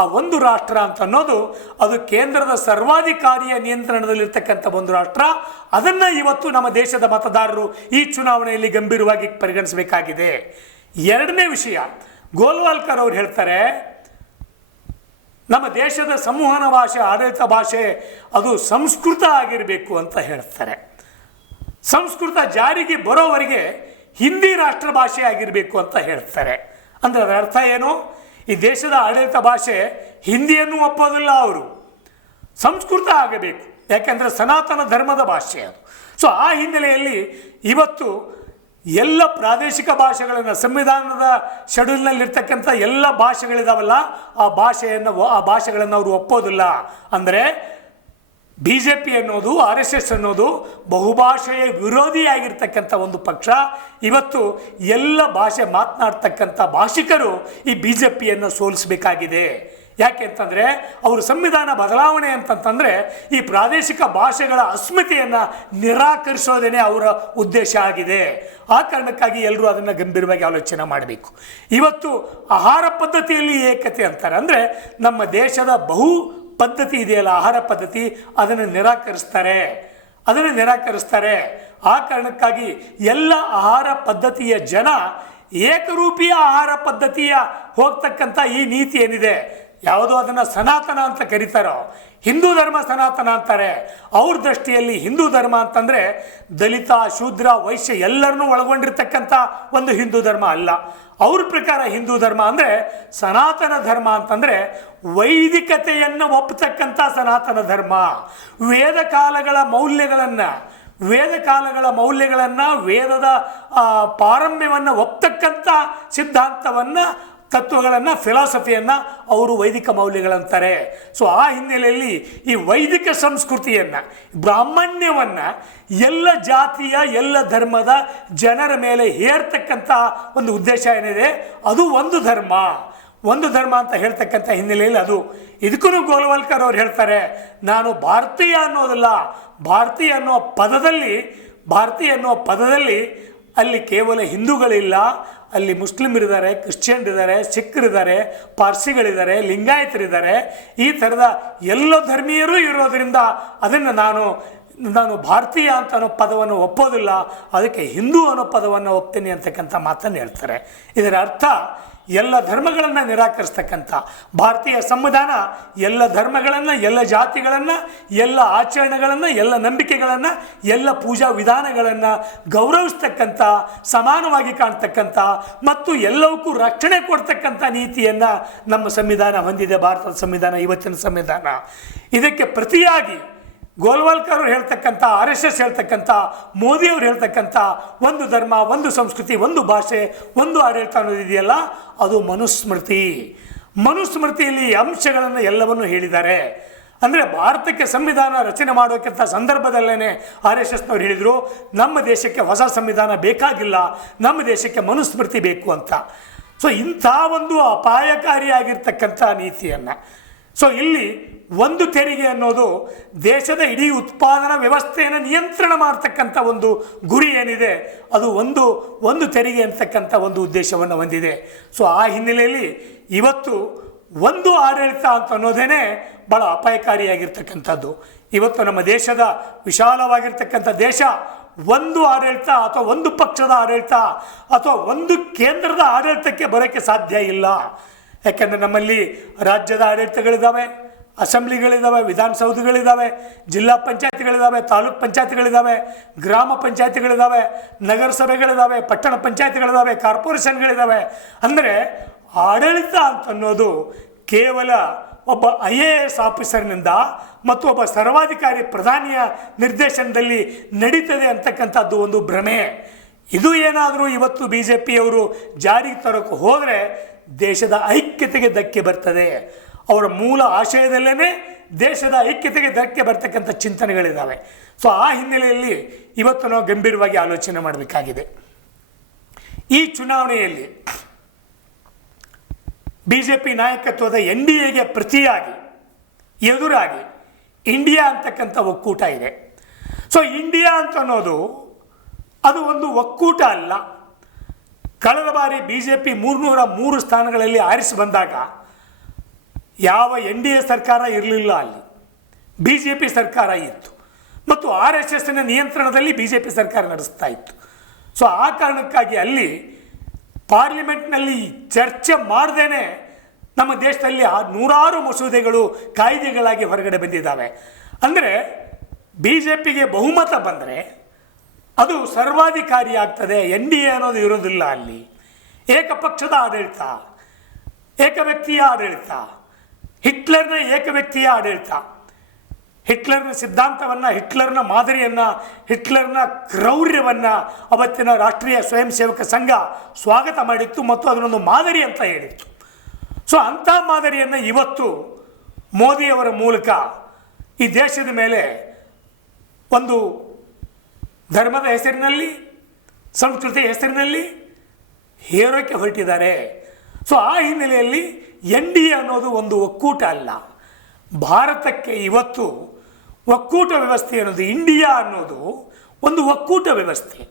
ಆ ಒಂದು ರಾಷ್ಟ್ರ ಅಂತ ಅನ್ನೋದು ಅದು ಕೇಂದ್ರದ ಸರ್ವಾಧಿಕಾರಿಯ ನಿಯಂತ್ರಣದಲ್ಲಿರ್ತಕ್ಕಂಥ ಒಂದು ರಾಷ್ಟ್ರ. ಅದನ್ನು ಇವತ್ತು ನಮ್ಮ ದೇಶದ ಮತದಾರರು ಈ ಚುನಾವಣೆಯಲ್ಲಿ ಗಂಭೀರವಾಗಿ ಪರಿಗಣಿಸಬೇಕಾಗಿದೆ. ಎರಡನೇ ವಿಷಯ, ಗೋಲ್ವಾಲ್ಕರ್ ಅವರು ಹೇಳ್ತಾರೆ, ನಮ್ಮ ದೇಶದ ಸಂವಹನ ಭಾಷೆ, ಆಡಳಿತ ಭಾಷೆ ಅದು ಸಂಸ್ಕೃತ ಆಗಿರಬೇಕು ಅಂತ ಹೇಳ್ತಾರೆ. ಸಂಸ್ಕೃತ ಜಾರಿಗೆ ಬರೋವರೆಗೆ ಹಿಂದಿ ರಾಷ್ಟ್ರ ಭಾಷೆ ಆಗಿರಬೇಕು ಅಂತ ಹೇಳ್ತಾರೆ. ಅಂದರೆ ಅದರ ಅರ್ಥ ಏನು? ಈ ದೇಶದ ಆಡಳಿತ ಭಾಷೆ ಹಿಂದಿಯನ್ನು ಒಪ್ಪೋದಿಲ್ಲ ಅವರು. ಸಂಸ್ಕೃತ ಆಗಬೇಕು. ಯಾಕೆಂದರೆ ಸನಾತನ ಧರ್ಮದ ಭಾಷೆ ಅದು. ಸೊ ಆ ಹಿನ್ನೆಲೆಯಲ್ಲಿ ಇವತ್ತು ಎಲ್ಲ ಪ್ರಾದೇಶಿಕ ಭಾಷೆಗಳನ್ನು, ಸಂವಿಧಾನದ ಶೆಡ್ಯೂಲ್ನಲ್ಲಿರ್ತಕ್ಕಂಥ ಎಲ್ಲ ಭಾಷೆಗಳಿದಾವಲ್ಲ, ಆ ಭಾಷೆಯನ್ನು, ಆ ಭಾಷೆಗಳನ್ನು ಅವರು ಒಪ್ಪೋದಿಲ್ಲ. ಅಂದರೆ ಬಿ ಜೆ ಪಿ ಅನ್ನೋದು, ಆರ್ ಎಸ್ ಎಸ್ ಅನ್ನೋದು ಬಹುಭಾಷೆಯ ವಿರೋಧಿಯಾಗಿರ್ತಕ್ಕಂಥ ಒಂದು ಪಕ್ಷ. ಇವತ್ತು ಎಲ್ಲ ಭಾಷೆ ಮಾತನಾಡ್ತಕ್ಕಂಥ ಭಾಷಿಕರು ಈ ಬಿ ಜೆ ಪಿಯನ್ನು ಸೋಲಿಸಬೇಕಾಗಿದೆ. ಯಾಕೆ ಅಂತಂದರೆ, ಅವರು ಸಂವಿಧಾನ ಬದಲಾವಣೆ ಅಂತಂತಂದರೆ ಈ ಪ್ರಾದೇಶಿಕ ಭಾಷೆಗಳ ಅಸ್ಮಿತೆಯನ್ನು ನಿರಾಕರಿಸೋದೇ ಅವರ ಉದ್ದೇಶ ಆಗಿದೆ. ಆ ಕಾರಣಕ್ಕಾಗಿ ಎಲ್ಲರೂ ಅದನ್ನು ಗಂಭೀರವಾಗಿ ಆಲೋಚನೆ ಮಾಡಬೇಕು. ಇವತ್ತು ಆಹಾರ ಪದ್ಧತಿಯಲ್ಲಿ ಏಕತೆ ಅಂತಾರೆ. ಅಂದರೆ ನಮ್ಮ ದೇಶದ ಬಹು ಪದ್ಧತಿ ಇದೆಯಲ್ಲ, ಆಹಾರ ಪದ್ಧತಿ, ಅದನ್ನು ನಿರಾಕರಿಸ್ತಾರೆ. ಅದನ್ನು ನಿರಾಕರಿಸ್ತಾರೆ. ಆ ಕಾರಣಕ್ಕಾಗಿ ಎಲ್ಲ ಆಹಾರ ಪದ್ಧತಿಯ ಜನ ಏಕರೂಪಿಯ ಆಹಾರ ಪದ್ಧತಿಯ ಹೋಗ್ತಕ್ಕಂಥ ಈ ನೀತಿ ಏನಿದೆ? ಯಾವುದೋ ಅದನ್ನು ಸನಾತನ ಅಂತ ಕರೀತಾರೋ? ಹಿಂದೂ ಧರ್ಮ ಸನಾತನ ಅಂತಾರೆ. ಅವ್ರ ದೃಷ್ಟಿಯಲ್ಲಿ ಹಿಂದೂ ಧರ್ಮ ಅಂತಂದರೆ ದಲಿತ, ಶೂದ್ರ, ವೈಶ್ಯ ಎಲ್ಲರನ್ನೂ ಒಳಗೊಂಡಿರ್ತಕ್ಕಂಥ ಒಂದು ಹಿಂದೂ ಧರ್ಮ ಅಲ್ಲ. ಅವ್ರ ಪ್ರಕಾರ ಹಿಂದೂ ಧರ್ಮ ಅಂದರೆ ಸನಾತನ ಧರ್ಮ ಅಂತಂದರೆ ವೈದಿಕತೆಯನ್ನು ಒಪ್ಪತಕ್ಕಂಥ ಸನಾತನ ಧರ್ಮ. ವೇದ ಕಾಲಗಳ ಮೌಲ್ಯಗಳನ್ನು, ವೇದ ಕಾಲಗಳ ಮೌಲ್ಯಗಳನ್ನು, ವೇದದ ಪಾರಮ್ಯವನ್ನು ಒಪ್ತಕ್ಕಂಥ ಸಿದ್ಧಾಂತವನ್ನು ತತ್ವಗಳನ್ನು ಫಿಲಾಸಫಿಯನ್ನು ಅವರು ವೈದಿಕ ಮೌಲ್ಯಗಳಂತಾರೆ. ಸೊ ಆ ಹಿನ್ನೆಲೆಯಲ್ಲಿ ಈ ವೈದಿಕ ಸಂಸ್ಕೃತಿಯನ್ನು, ಬ್ರಾಹ್ಮಣ್ಯವನ್ನು ಎಲ್ಲ ಜಾತಿಯ, ಎಲ್ಲ ಧರ್ಮದ ಜನರ ಮೇಲೆ ಹೇರ್ತಕ್ಕಂಥ ಒಂದು ಉದ್ದೇಶ ಏನಿದೆ? ಅದು ಒಂದು ಧರ್ಮ. ಒಂದು ಧರ್ಮ ಅಂತ ಹೇಳ್ತಕ್ಕಂಥ ಹಿನ್ನೆಲೆಯಲ್ಲಿ ಅದು. ಇದಕ್ಕೂ ಗೋಲ್ವಾಲ್ಕರ್ ಅವ್ರು ಹೇಳ್ತಾರೆ, ನಾನು ಭಾರತೀಯ ಅನ್ನೋದಲ್ಲ, ಭಾರತೀಯ ಅನ್ನೋ ಪದದಲ್ಲಿ, ಭಾರತೀಯ ಅನ್ನೋ ಪದದಲ್ಲಿ ಅಲ್ಲಿ ಕೇವಲ ಹಿಂದೂಗಳಿಲ್ಲ ಅಲ್ಲಿ ಮುಸ್ಲಿಮರಿದ್ದಾರೆ ಕ್ರಿಶ್ಚಿಯನ್ರಿದ್ದಾರೆ ಸಿಖ್ರಿದ್ದಾರೆ ಪಾರ್ಸಿಗಳಿದ್ದಾರೆ, ಲಿಂಗಾಯತರಿದ್ದಾರೆ. ಈ ಥರದ ಎಲ್ಲ ಧರ್ಮೀಯರು ಇರೋದರಿಂದ ಅದನ್ನು ನಾನು ನಾನು ಭಾರತೀಯ ಅಂತ ಅನ್ನೋ ಪದವನ್ನು ಒಪ್ಪೋದಿಲ್ಲ. ಅದಕ್ಕೆ ಹಿಂದೂ ಅನ್ನೋ ಪದವನ್ನು ಒಪ್ತೀನಿ ಅಂತಕ್ಕಂಥ ಮಾತನ್ನು ಹೇಳ್ತಾರೆ. ಇದರ ಅರ್ಥ ಎಲ್ಲ ಧರ್ಮಗಳನ್ನು ನಿರಾಕರಿಸ್ತಕ್ಕಂಥ ಭಾರತೀಯ ಸಂವಿಧಾನ, ಎಲ್ಲ ಧರ್ಮಗಳನ್ನು, ಎಲ್ಲ ಜಾತಿಗಳನ್ನು, ಎಲ್ಲ ಆಚರಣೆಗಳನ್ನು, ಎಲ್ಲ ನಂಬಿಕೆಗಳನ್ನು, ಎಲ್ಲ ಪೂಜಾ ವಿಧಾನಗಳನ್ನು ಗೌರವಿಸ್ತಕ್ಕಂಥ, ಸಮಾನವಾಗಿ ಕಾಣ್ತಕ್ಕಂಥ ಮತ್ತು ಎಲ್ಲವಕ್ಕೂ ರಕ್ಷಣೆ ಕೊಡ್ತಕ್ಕಂಥ ನೀತಿಯನ್ನು ನಮ್ಮ ಸಂವಿಧಾನ ಹೊಂದಿದೆ, ಭಾರತದ ಸಂವಿಧಾನ, ಇವತ್ತಿನ ಸಂವಿಧಾನ. ಇದಕ್ಕೆ ಪ್ರತಿಯಾಗಿ ಗೋಲ್ವಾಲ್ಕರ್ ಅವ್ರು ಹೇಳ್ತಕ್ಕಂಥ, ಆರ್ ಎಸ್ ಎಸ್ ಹೇಳ್ತಕ್ಕಂಥ, ಮೋದಿಯವ್ರು ಹೇಳ್ತಕ್ಕಂಥ ಒಂದು ಧರ್ಮ, ಒಂದು ಸಂಸ್ಕೃತಿ, ಒಂದು ಭಾಷೆ, ಒಂದು ಆಡಳಿತ ಅನ್ನೋದು ಇದೆಯಲ್ಲ, ಅದು ಮನುಸ್ಮೃತಿ. ಮನುಸ್ಮೃತಿಯಲ್ಲಿ ಅಂಶಗಳನ್ನು ಎಲ್ಲವನ್ನು ಹೇಳಿದ್ದಾರೆ. ಅಂದರೆ ಭಾರತಕ್ಕೆ ಸಂವಿಧಾನ ರಚನೆ ಮಾಡೋಕ್ಕಿಂತ ಸಂದರ್ಭದಲ್ಲೇ ಆರ್ ಎಸ್ ಎಸ್ನವ್ರು ಹೇಳಿದರು, ನಮ್ಮ ದೇಶಕ್ಕೆ ಹೊಸ ಸಂವಿಧಾನ ಬೇಕಾಗಿಲ್ಲ, ನಮ್ಮ ದೇಶಕ್ಕೆ ಮನುಸ್ಮೃತಿ ಬೇಕು ಅಂತ. ಸೊ ಇಂಥ ಒಂದು ಅಪಾಯಕಾರಿಯಾಗಿರ್ತಕ್ಕಂಥ ನೀತಿಯನ್ನು. ಸೊ ಇಲ್ಲಿ ಒಂದು ತೆರಿಗೆ ಅನ್ನೋದು ದೇಶದ ಇಡೀ ಉತ್ಪಾದನಾ ವ್ಯವಸ್ಥೆಯನ್ನು ನಿಯಂತ್ರಣ ಮಾಡ್ತಕ್ಕಂಥ ಒಂದು ಗುರಿ ಏನಿದೆ, ಅದು ಒಂದು ಒಂದು ತೆರಿಗೆ ಅಂತಕ್ಕಂಥ ಒಂದು ಉದ್ದೇಶವನ್ನು ಹೊಂದಿದೆ. ಸೊ ಆ ಹಿನ್ನೆಲೆಯಲ್ಲಿ ಇವತ್ತು ಒಂದು ಆಡಳಿತ ಅಂತ ಅನ್ನೋದೇ ಭಾಳ ಅಪಾಯಕಾರಿಯಾಗಿರ್ತಕ್ಕಂಥದ್ದು. ಇವತ್ತು ನಮ್ಮ ದೇಶದ ವಿಶಾಲವಾಗಿರ್ತಕ್ಕಂಥ ದೇಶ ಒಂದು ಆಡಳಿತ ಅಥವಾ ಒಂದು ಪಕ್ಷದ ಆಡಳಿತ ಅಥವಾ ಒಂದು ಕೇಂದ್ರದ ಆಡಳಿತಕ್ಕೆ ಬರೋಕ್ಕೆ ಸಾಧ್ಯ ಇಲ್ಲ. ಯಾಕೆಂದರೆ ನಮ್ಮಲ್ಲಿ ರಾಜ್ಯದ ಆಡಳಿತಗಳಿದ್ದಾವೆ ಅಸೆಂಬ್ಲಿಗಳಿದ್ದಾವೆ ವಿಧಾನಸೌಧಗಳಿದ್ದಾವೆ ಜಿಲ್ಲಾ ಪಂಚಾಯತಿಗಳಿದ್ದಾವೆ ತಾಲೂಕ್ ಪಂಚಾಯತಿಗಳಿದ್ದಾವೆ ಗ್ರಾಮ ಪಂಚಾಯತಿಗಳಿದ್ದಾವೆ ನಗರಸಭೆಗಳಿದ್ದಾವೆ ಪಟ್ಟಣ ಪಂಚಾಯತಿಗಳಿದ್ದಾವೆ ಕಾರ್ಪೊರೇಷನ್ಗಳಿದ್ದಾವೆ ಅಂದರೆ ಆಡಳಿತ ಅಂತ ಅನ್ನೋದು ಕೇವಲ ಒಬ್ಬ ಐ ಎ ಎಸ್ ಆಫೀಸರ್ನಿಂದ ಮತ್ತು ಒಬ್ಬ ಸರ್ವಾಧಿಕಾರಿ ಪ್ರಧಾನಿಯ ನಿರ್ದೇಶನದಲ್ಲಿ ನಡೀತದೆ ಅಂತಕ್ಕಂಥದ್ದು ಒಂದು ಭ್ರಮೆ. ಇದು ಏನಾದರೂ ಇವತ್ತು ಬಿ ಜೆ ಪಿಯವರು ಜಾರಿಗೆ ತರೋಕ್ಕೆ ಹೋದರೆ ದೇಶದ ಐಕ್ಯತೆಗೆ ಧಕ್ಕೆ ಬರ್ತದೆ. ಅವರ ಮೂಲ ಆಶಯದಲ್ಲೇ ದೇಶದ ಐಕ್ಯತೆಗೆ ಧಕ್ಕೆ ಬರ್ತಕ್ಕಂಥ ಚಿಂತನೆಗಳಿದ್ದಾವೆ ಸೊ ಆ ಹಿನ್ನೆಲೆಯಲ್ಲಿ ಇವತ್ತು ನಾವು ಗಂಭೀರವಾಗಿ ಆಲೋಚನೆ ಮಾಡಬೇಕಾಗಿದೆ. ಈ ಚುನಾವಣೆಯಲ್ಲಿ ಬಿ ಜೆ ಪಿ ನಾಯಕತ್ವದ ಎನ್ ಡಿ ಎಗೆ ಪ್ರತಿಯಾಗಿ, ಎದುರಾಗಿ ಇಂಡಿಯಾ ಅಂತಕ್ಕಂಥ ಒಕ್ಕೂಟ ಇದೆ. ಸೊ ಇಂಡಿಯಾ ಅಂತ ಅನ್ನೋದು ಅದು ಒಂದು ಒಕ್ಕೂಟ ಅಲ್ಲ. ಕಳೆದ ಬಾರಿ ಬಿ ಜೆ ಪಿ ಮೂರುನೂರ ಮೂರು ಸ್ಥಾನಗಳಲ್ಲಿ ಆರಿಸಿ ಬಂದಾಗ ಯಾವ ಎನ್ ಡಿ ಎ ಸರ್ಕಾರ ಇರಲಿಲ್ಲ ಅಲ್ಲಿ. ಬಿ ಜೆ ಪಿ ಸರ್ಕಾರ ಇತ್ತು. ಮತ್ತು ಆರ್ ಎಸ್ ಎಸ್ನ ನಿಯಂತ್ರಣದಲ್ಲಿ ಬಿ ಜೆ ಪಿ ಸರ್ಕಾರ ನಡೆಸ್ತಾ ಇತ್ತು. ಸೊ, ಆ ಕಾರಣಕ್ಕಾಗಿ ಅಲ್ಲಿ ಪಾರ್ಲಿಮೆಂಟ್ನಲ್ಲಿ ಚರ್ಚೆ ಮಾಡ್ದೇನೆ ನಮ್ಮ ದೇಶದಲ್ಲಿ ಆ ನೂರಾರು ಮಸೂದೆಗಳು, ಕಾಯ್ದೆಗಳಾಗಿ ಹೊರಗಡೆ ಬಂದಿದ್ದಾವೆ. ಅಂದರೆ ಬಿ ಜೆ ಪಿಗೆ ಬಹುಮತ ಬಂದರೆ ಅದು ಸರ್ವಾಧಿಕಾರಿ ಆಗ್ತದೆ ಎನ್ ಡಿ ಎ ಅನ್ನೋದು ಇರೋದಿಲ್ಲ ಅಲ್ಲಿ. ಏಕಪಕ್ಷದ ಆಡಳಿತ, ಏಕವ್ಯಕ್ತಿಯ ಆಡಳಿತ, ಹಿಟ್ಲರ್ನ ಏಕವ್ಯಕ್ತಿಯ ಆಡಳಿತ. ಹಿಟ್ಲರ್ನ ಸಿದ್ಧಾಂತವನ್ನು, ಹಿಟ್ಲರ್ನ ಮಾದರಿಯನ್ನು, ಹಿಟ್ಲರ್ನ ಕ್ರೌರ್ಯವನ್ನು ಅವತ್ತಿನ ರಾಷ್ಟ್ರೀಯ ಸ್ವಯಂ ಸೇವಕ ಸಂಘ ಸ್ವಾಗತ ಮಾಡಿತ್ತು ಮತ್ತು ಅದನ್ನೊಂದು ಮಾದರಿ ಅಂತ ಹೇಳಿತ್ತು. ಸೊ, ಅಂಥ ಮಾದರಿಯನ್ನು ಇವತ್ತು ಮೋದಿಯವರ ಮೂಲಕ ಈ ದೇಶದ ಮೇಲೆ ಒಂದು ಧರ್ಮದ ಹೆಸರಿನಲ್ಲಿ, ಸಂಸ್ಕೃತಿಯ ಹೆಸರಿನಲ್ಲಿ ಹೇರೋಕೆ ಹೊರಟಿದ್ದಾರೆ. ಸೊ ಆ ಹಿನ್ನೆಲೆಯಲ್ಲಿ ಎನ್ ಡಿ ಎ ಅನ್ನೋದು ಒಂದು ಒಕ್ಕೂಟ ಅಲ್ಲ. ಭಾರತಕ್ಕೆ ಇವತ್ತು ಒಕ್ಕೂಟ ವ್ಯವಸ್ಥೆ ಅನ್ನೋದು, ಇಂಡಿಯಾ ಅನ್ನೋದು ಒಂದು ಒಕ್ಕೂಟ ವ್ಯವಸ್ಥೆ.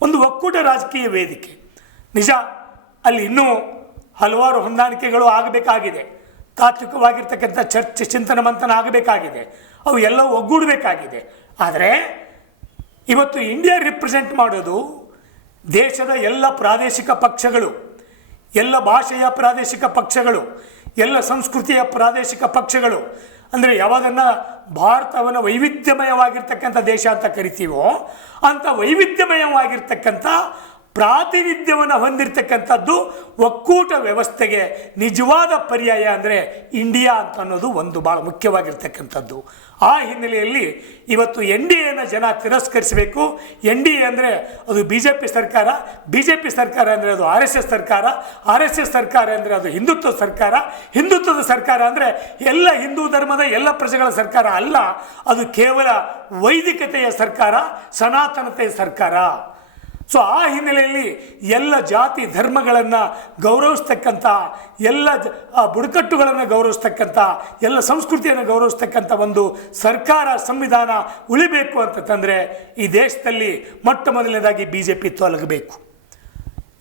ಒಂದು ಒಕ್ಕೂಟ ರಾಜಕೀಯ ವೇದಿಕೆ. ನಿಜ, ಅಲ್ಲಿ ಇನ್ನೂ ಹಲವಾರು ಹೊಂದಾಣಿಕೆಗಳು ಆಗಬೇಕಾಗಿದೆ. ತಾತ್ವಿಕವಾಗಿರ್ತಕ್ಕಂಥ ಚರ್ಚೆ, ಚಿಂತನ ಮಂಥನ ಆಗಬೇಕಾಗಿದೆ. ಅವು ಎಲ್ಲವೂ ಒಗ್ಗೂಡಬೇಕಾಗಿದೆ. ಆದರೆ ಇವತ್ತು ಇಂಡಿಯಾ ರಿಪ್ರೆಸೆಂಟ್ ಮಾಡೋದು ದೇಶದ ಎಲ್ಲ ಪ್ರಾದೇಶಿಕ ಪಕ್ಷಗಳು, ಎಲ್ಲ ಭಾಷೆಯ ಪ್ರಾದೇಶಿಕ ಪಕ್ಷಗಳು, ಎಲ್ಲ ಸಂಸ್ಕೃತಿಯ ಪ್ರಾದೇಶಿಕ ಪಕ್ಷಗಳು. ಅಂದರೆ ಯಾವಾಗನ್ನ ಭಾರತವನ್ನು ವೈವಿಧ್ಯಮಯವಾಗಿರ್ತಕ್ಕಂಥ ದೇಶ ಅಂತ ಕರಿತೀವೋ ಅಂಥ ವೈವಿಧ್ಯಮಯವಾಗಿರ್ತಕ್ಕಂಥ ಪ್ರಾತಿನಿಧ್ಯವನ್ನು ಹೊಂದಿರತಕ್ಕಂಥದ್ದು ಒಕ್ಕೂಟ ವ್ಯವಸ್ಥೆಗೆ ನಿಜವಾದ ಪರ್ಯಾಯ ಅಂದರೆ ಇಂಡಿಯಾ ಅಂತ ಅನ್ನೋದು ಒಂದು ಭಾಳ ಮುಖ್ಯವಾಗಿರ್ತಕ್ಕಂಥದ್ದು. ಆ ಹಿನ್ನೆಲೆಯಲ್ಲಿ ಇವತ್ತು ಎನ್ ಡಿ ಎನ ಜನ ತಿರಸ್ಕರಿಸಬೇಕು. ಎನ್ ಡಿ ಎ ಅಂದರೆ ಅದು ಬಿ ಜೆ ಪಿ ಸರ್ಕಾರ, ಬಿ ಜೆ ಪಿ ಸರ್ಕಾರ ಅಂದರೆ ಅದು ಆರ್ ಎಸ್ ಎಸ್ ಸರ್ಕಾರ, ಆರ್ ಎಸ್ ಎಸ್ ಸರ್ಕಾರ ಅಂದರೆ ಅದು ಹಿಂದುತ್ವ ಸರ್ಕಾರ, ಹಿಂದುತ್ವದ ಸರ್ಕಾರ ಅಂದರೆ ಎಲ್ಲ ಹಿಂದೂ ಧರ್ಮದ ಎಲ್ಲ ಪ್ರಜೆಗಳ ಸರ್ಕಾರ ಅಲ್ಲ, ಅದು ಕೇವಲ ವೈದಿಕತೆಯ ಸರ್ಕಾರ, ಸನಾತನತೆಯ ಸರ್ಕಾರ. ಸೊ ಆ ಹಿನ್ನೆಲೆಯಲ್ಲಿ ಎಲ್ಲ ಜಾತಿ ಧರ್ಮಗಳನ್ನು ಗೌರವಿಸ್ತಕ್ಕಂಥ, ಎಲ್ಲ ಬುಡಕಟ್ಟುಗಳನ್ನು ಗೌರವಿಸ್ತಕ್ಕಂಥ, ಎಲ್ಲ ಸಂಸ್ಕೃತಿಯನ್ನು ಗೌರವಿಸ್ತಕ್ಕಂಥ ಒಂದು ಸರ್ಕಾರ ಸಂವಿಧಾನ ಉಳಿಬೇಕು ಅಂತ ತಂದರೆ ಈ ದೇಶದಲ್ಲಿ ಮೊಟ್ಟ ಮೊದಲನೇದಾಗಿ ಬಿ ಜೆ ಪಿ ತೊಲಗಬೇಕು.